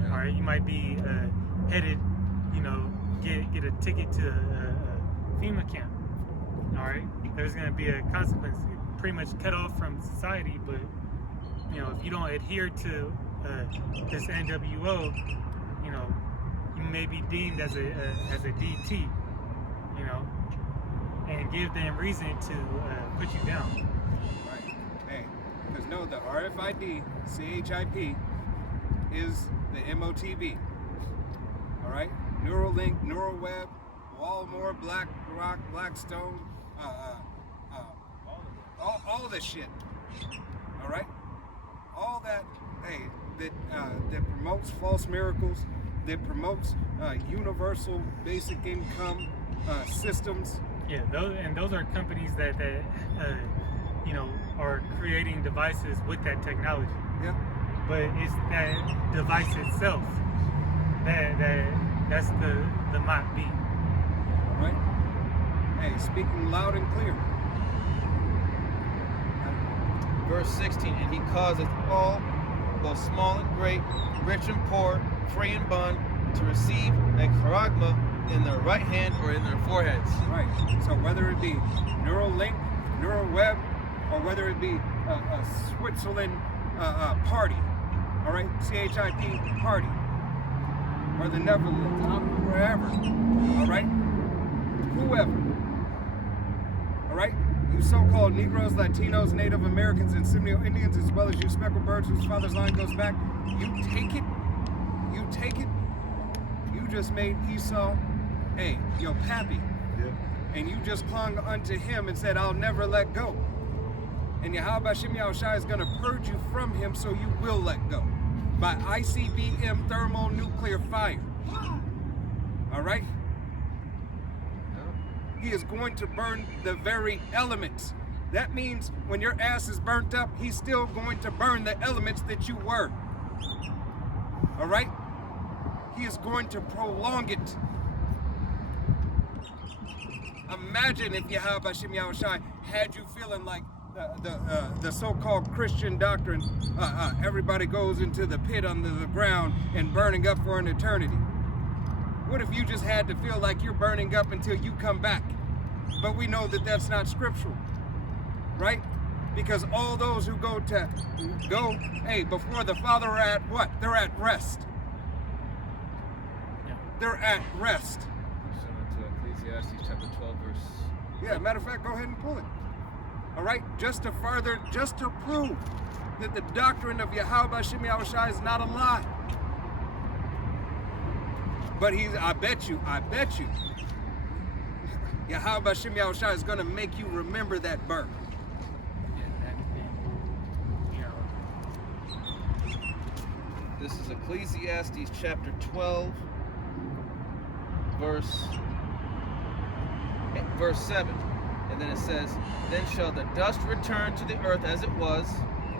Yeah. All right, you might be headed, get a ticket to a FEMA camp. All right, there's going to be a consequence, pretty much cut off from society. But if you don't adhere to this NWO, you may be deemed as a DT, and give them reason to put you down. Right. Hey, because no, the RFID, CHIP is the MOTB. All right? Neuralink, Neuralweb, Walmore, BlackRock, Blackstone, all this shit. All right? All that, that promotes false miracles, that promotes universal basic income systems. Yeah, those are companies that are creating devices with that technology. Yeah. But it's that device itself that's the might be. All right? Hey, speaking loud and clear. Verse 16, "And he causeth all, both small and great, rich and poor, free and bond, to receive a charagma in their right hand or in their foreheads." Right. So whether it be Neuralink, Neuralweb, or whether it be a Switzerland party, all right, CHIP party, or the Netherlands, wherever, all right, whoever, all right, you so-called Negroes, Latinos, Native Americans, and Seminole Indians, as well as you speckled birds whose father's line goes back, you take it. You just made Esau, hey, your pappy. Yeah. And you just clung unto him and said, I'll never let go. And Yahweh Shem Yahushai is going to purge you from him so you will let go. By ICBM thermonuclear fire. All right? He is going to burn the very elements. That means when your ass is burnt up, he's still going to burn the elements that you were. All right? He is going to prolong it. Imagine if Yahweh Shem Yahushai had you feeling like the so-called Christian doctrine, everybody goes into the pit under the ground and burning up for an eternity. What if you just had to feel like you're burning up until you come back? But we know that that's not scriptural, right? Because all those who go before the Father are at what? They're at rest. They're at rest. To Ecclesiastes chapter 12, verse. Yeah, matter of fact, go ahead and pull it. All right, just to prove that the doctrine of Yahweh Shem Yahushai is not a lie. But I bet you, Yahweh Shem Yahushai is going to make you remember that birth. This is Ecclesiastes chapter 12, verse 7. And then it says, then shall the dust return to the earth as it was,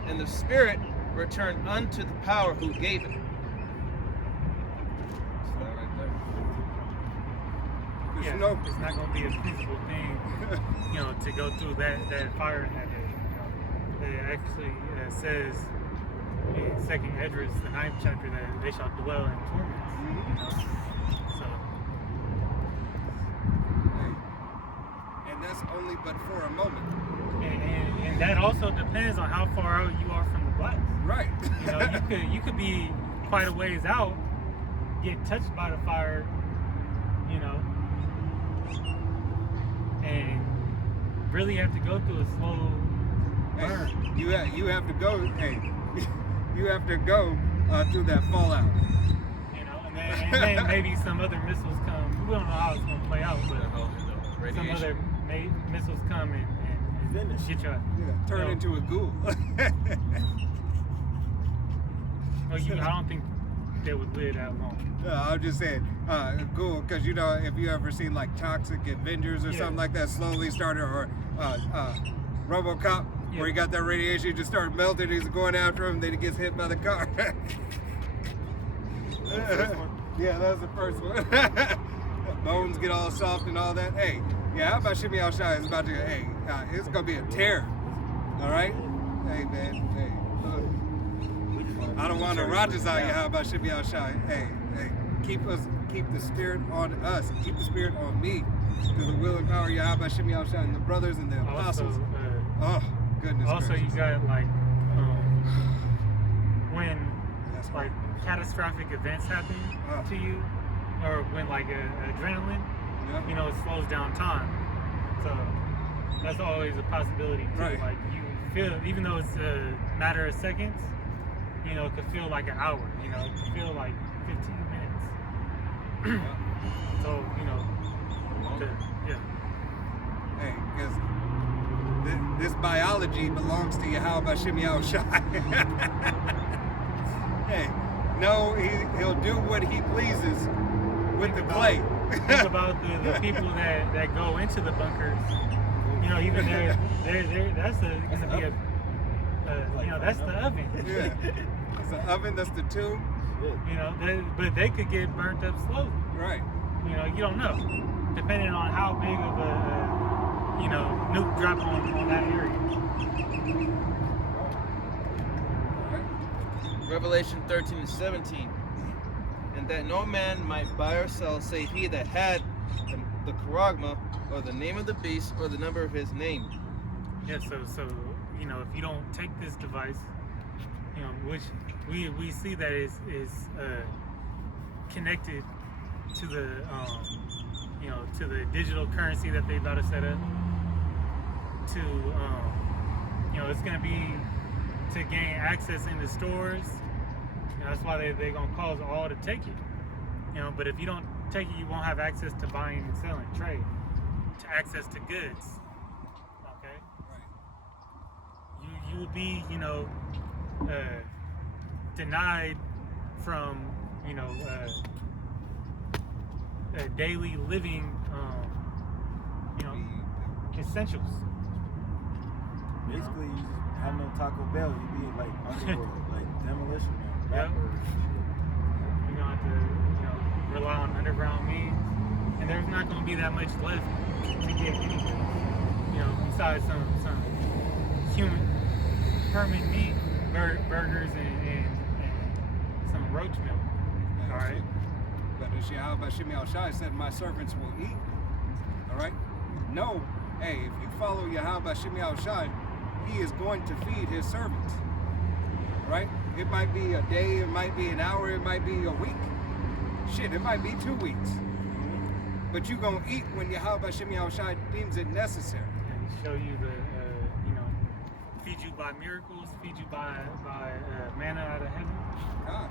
and the spirit return unto the power who gave it. So that right there. Yeah, You know, it's not going to be a feasible thing, to go through that fire in that day. It actually says in 2nd Esdras, the 9th chapter, that they shall dwell in torments. So. And that's only but for a moment. And that also depends on how far out you are from the blast. Right. You could be quite a ways out, get touched by the fire, and really have to go through a slow burn. Hey, you have to go. Hey, you have to go through that fallout. And then maybe some other missiles come. We don't know how it's going to play out, but some other missiles come and get you. Turn into a ghoul. I don't think they would live that long. I'm just saying, ghoul, because if you ever seen like Toxic Avengers or something like that, slowly started, or RoboCop, where he got that radiation, just started melting, he's going after him, then he gets hit by the car. Yeah, that was the first one. Bones get all soft and all that. Hey, how about Shimmy Al-Shai is about to, it's going to be a tear. All right? Hey, man. Hey. I don't want to Rogers out you. How about Shimmy Al-Shai? Hey, keep the spirit on us. Keep the spirit on me. Through the will and power of Yahweh Shimmy Al-Shai and the brothers and the apostles. Oh, goodness also, gracious. you got when catastrophic events happen to you, or when adrenaline, it slows down time. So that's always a possibility too. Right. Like you feel, even though it's a matter of seconds, it could feel like an hour. It could feel like 15 minutes. So Hey, because this biology belongs to Yahweh Shimmy Al-Shai. Hey, no, he'll do what he pleases with the clay. Think about the people that go into the bunkers. Even that's going to be that's the oven. Yeah, it's the oven. That's the tube. But they could get burnt up slowly. Right. You don't know, depending on how big of a nuke drop on that area. Revelation 13:17. And that no man might buy or sell save he that had the charagma, or the name of the beast, or the number of his name. Yeah, so if you don't take this device, which we see that is connected to the to the digital currency that they about to set up. to, it's going to be to gain access in the stores. That's why they're going to cause all to take it. But if you don't take it, you won't have access to buying and selling, trade, to access to goods. Okay? Right. You will be, denied from, daily living, essentials. Basically, you just have no Taco Bell. You be like underworld, like Demolition Man. Yep. Rapper. You're gonna have to, rely on underground means, and there's not gonna be that much left to get anyway. Besides some human hermit meat, burgers, and some roach milk. All right. But as Yahweh Shemi Al-Shai said, my servants will eat. All right? No. Hey, if you follow Yahweh Shemi Al-Shai, he is going to feed his servants. Right? It might be a day, it might be an hour, it might be a week. Shit, it might be 2 weeks. But you're going to eat when Yahweh Shemi Al-Shai deems it necessary. And show you the, feed you by miracles, feed you by manna out of heaven. God.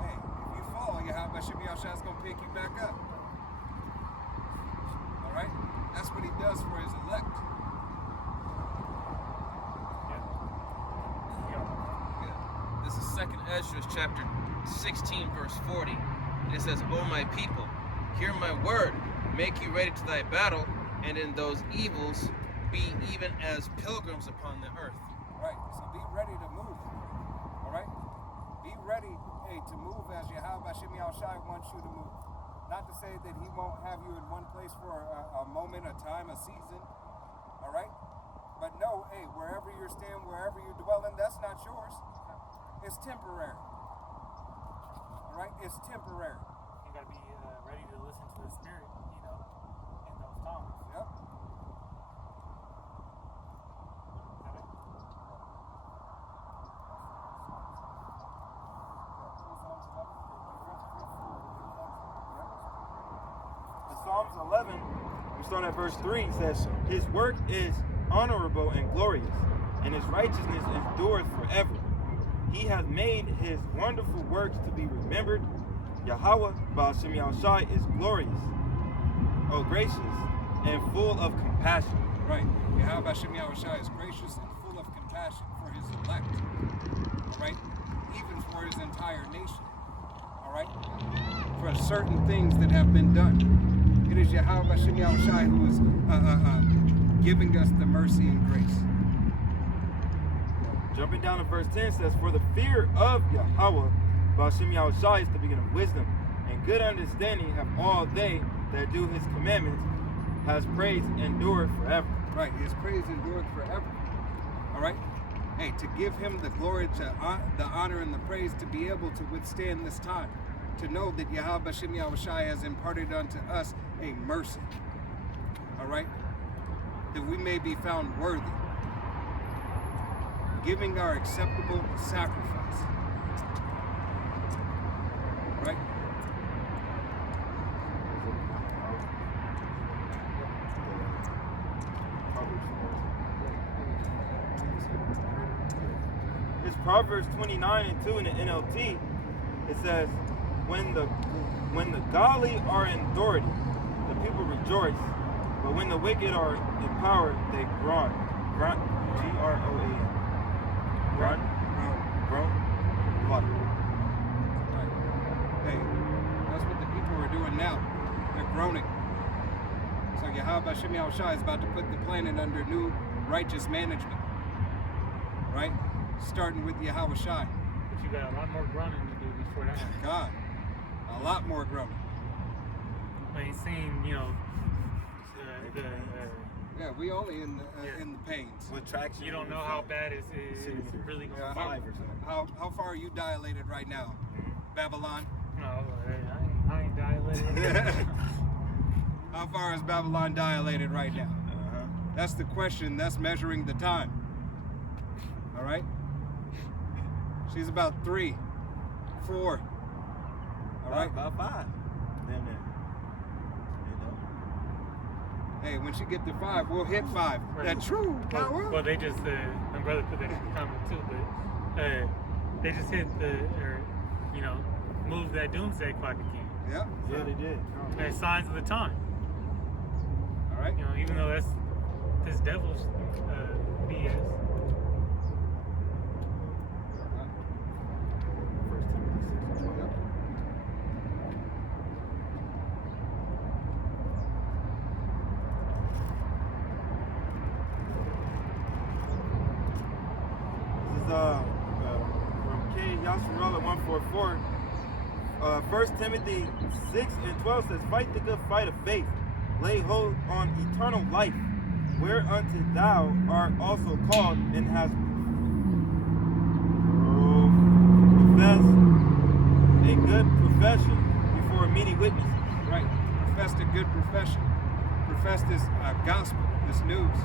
Hey, if you follow Yahweh Shemi Al-Shai is going to pick you back up. All right? That's what he does for his elect. This is 2nd Ezra chapter 16, verse 40. And it says, O my people, hear my word, make you ready to thy battle, and in those evils be even as pilgrims upon the earth. Right, so be ready to move. All right? Be ready, to move as Yahweh Shemi Al-Shai wants you to move. Not to say that he won't have you in one place for a moment, a time, a season. All right? But no, wherever you're staying, wherever you're dwelling, that's not yours. It's temporary. All right? It's temporary. You gotta be ready to listen to the Spirit, in those times. Yep. Psalms 11, we start at verse 3, says, his work is honorable and glorious, and his righteousness endureth forever. He hath made his wonderful works to be remembered. Yahweh Baal Shemi Al-Shai is glorious, gracious, and full of compassion. Right. Yahweh Shemi Al-Shai is gracious and full of compassion for his elect. All right? Even for his entire nation. All right? For certain things that have been done. It is Yahweh Shemi Al-Shai who is giving us the mercy and grace. Jumping down to verse 10 says, for the fear of Yahweh Baal Shemi Al-Shai is the beginning of wisdom, and good understanding have all they that do his commandments, has praise endured forever. Right, his praise endured forever. All right? Hey, to give him the glory, the honor, and the praise to be able to withstand this time. To know that Yahweh Shemi Al-Shai has imparted unto us a mercy. All right? That we may be found worthy. Giving our acceptable sacrifice. All right? It's Proverbs 29:2 in the NLT. It says, when the godly are in authority, the people rejoice, but when the wicked are in power, they groan. Grunt, G-R-O-A-N. Grunt, groan, what? Right. Hey, that's what the people are doing now. They're groaning. So Yahweh Shemi Al-Shai is about to put the planet under new righteous management. Right? Starting with Yahweh Shai. But you got a lot more groaning to do before that. God. A lot more groaning. But he's saying, Yeah, we only in the pains. With traction. you don't know how bad it's really going to Yeah, be. how far are you dilated right now? Babylon? No, I ain't dilated. How far is Babylon dilated right now? That's the question. That's measuring the time. All right? She's about 3, 4, All right. About 5. Damn near. You know. Hey, when she get to 5, we'll hit 5. Right. That true, power. Well, they just, my brother put that in the comment too, but they just hit move that doomsday clock again. Yeah. Yeah, they did. As signs of the time. All right. Even though that's this devil's BS. This is from K. Yasharella 144. 1 Timothy 6:12 says, "Fight the good fight of faith, lay hold on eternal life, whereunto thou art also called, and hast professed a good profession before many witnesses." Right. Professed a good profession. Professed this gospel, this news.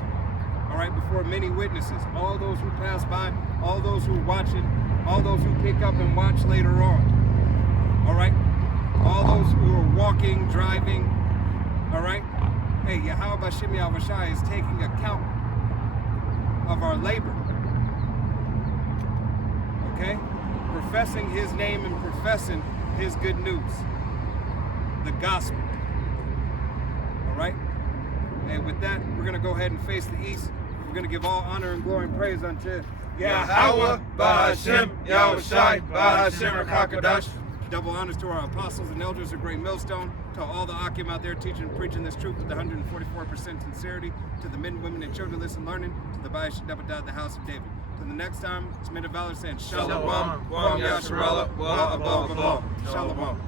All right, before many witnesses. All those who pass by, all those who watch it, all those who pick up and watch later on. All right? All those who are walking, driving. All right? Hey, Yahweh Bashem Yahushai is taking account of our labor. Okay? Professing his name and professing his good news. The gospel. All right? And with that, we're going to go ahead and face the east. We're going to give all honor and glory and praise unto Yahweh, Bahashem, Yahushai, Bahashem, Rakakadash. Double honors to our apostles and elders of Great Millstone, to all the Akim out there teaching and preaching this truth with 144% sincerity, to the men, women, and children listening learning, to the Bayash Dabadad, the house of David. Till the next time, it's men of valor saying Shalom. Shalom. Kwam Yasharallah. Wa Abba Abba. Shalom.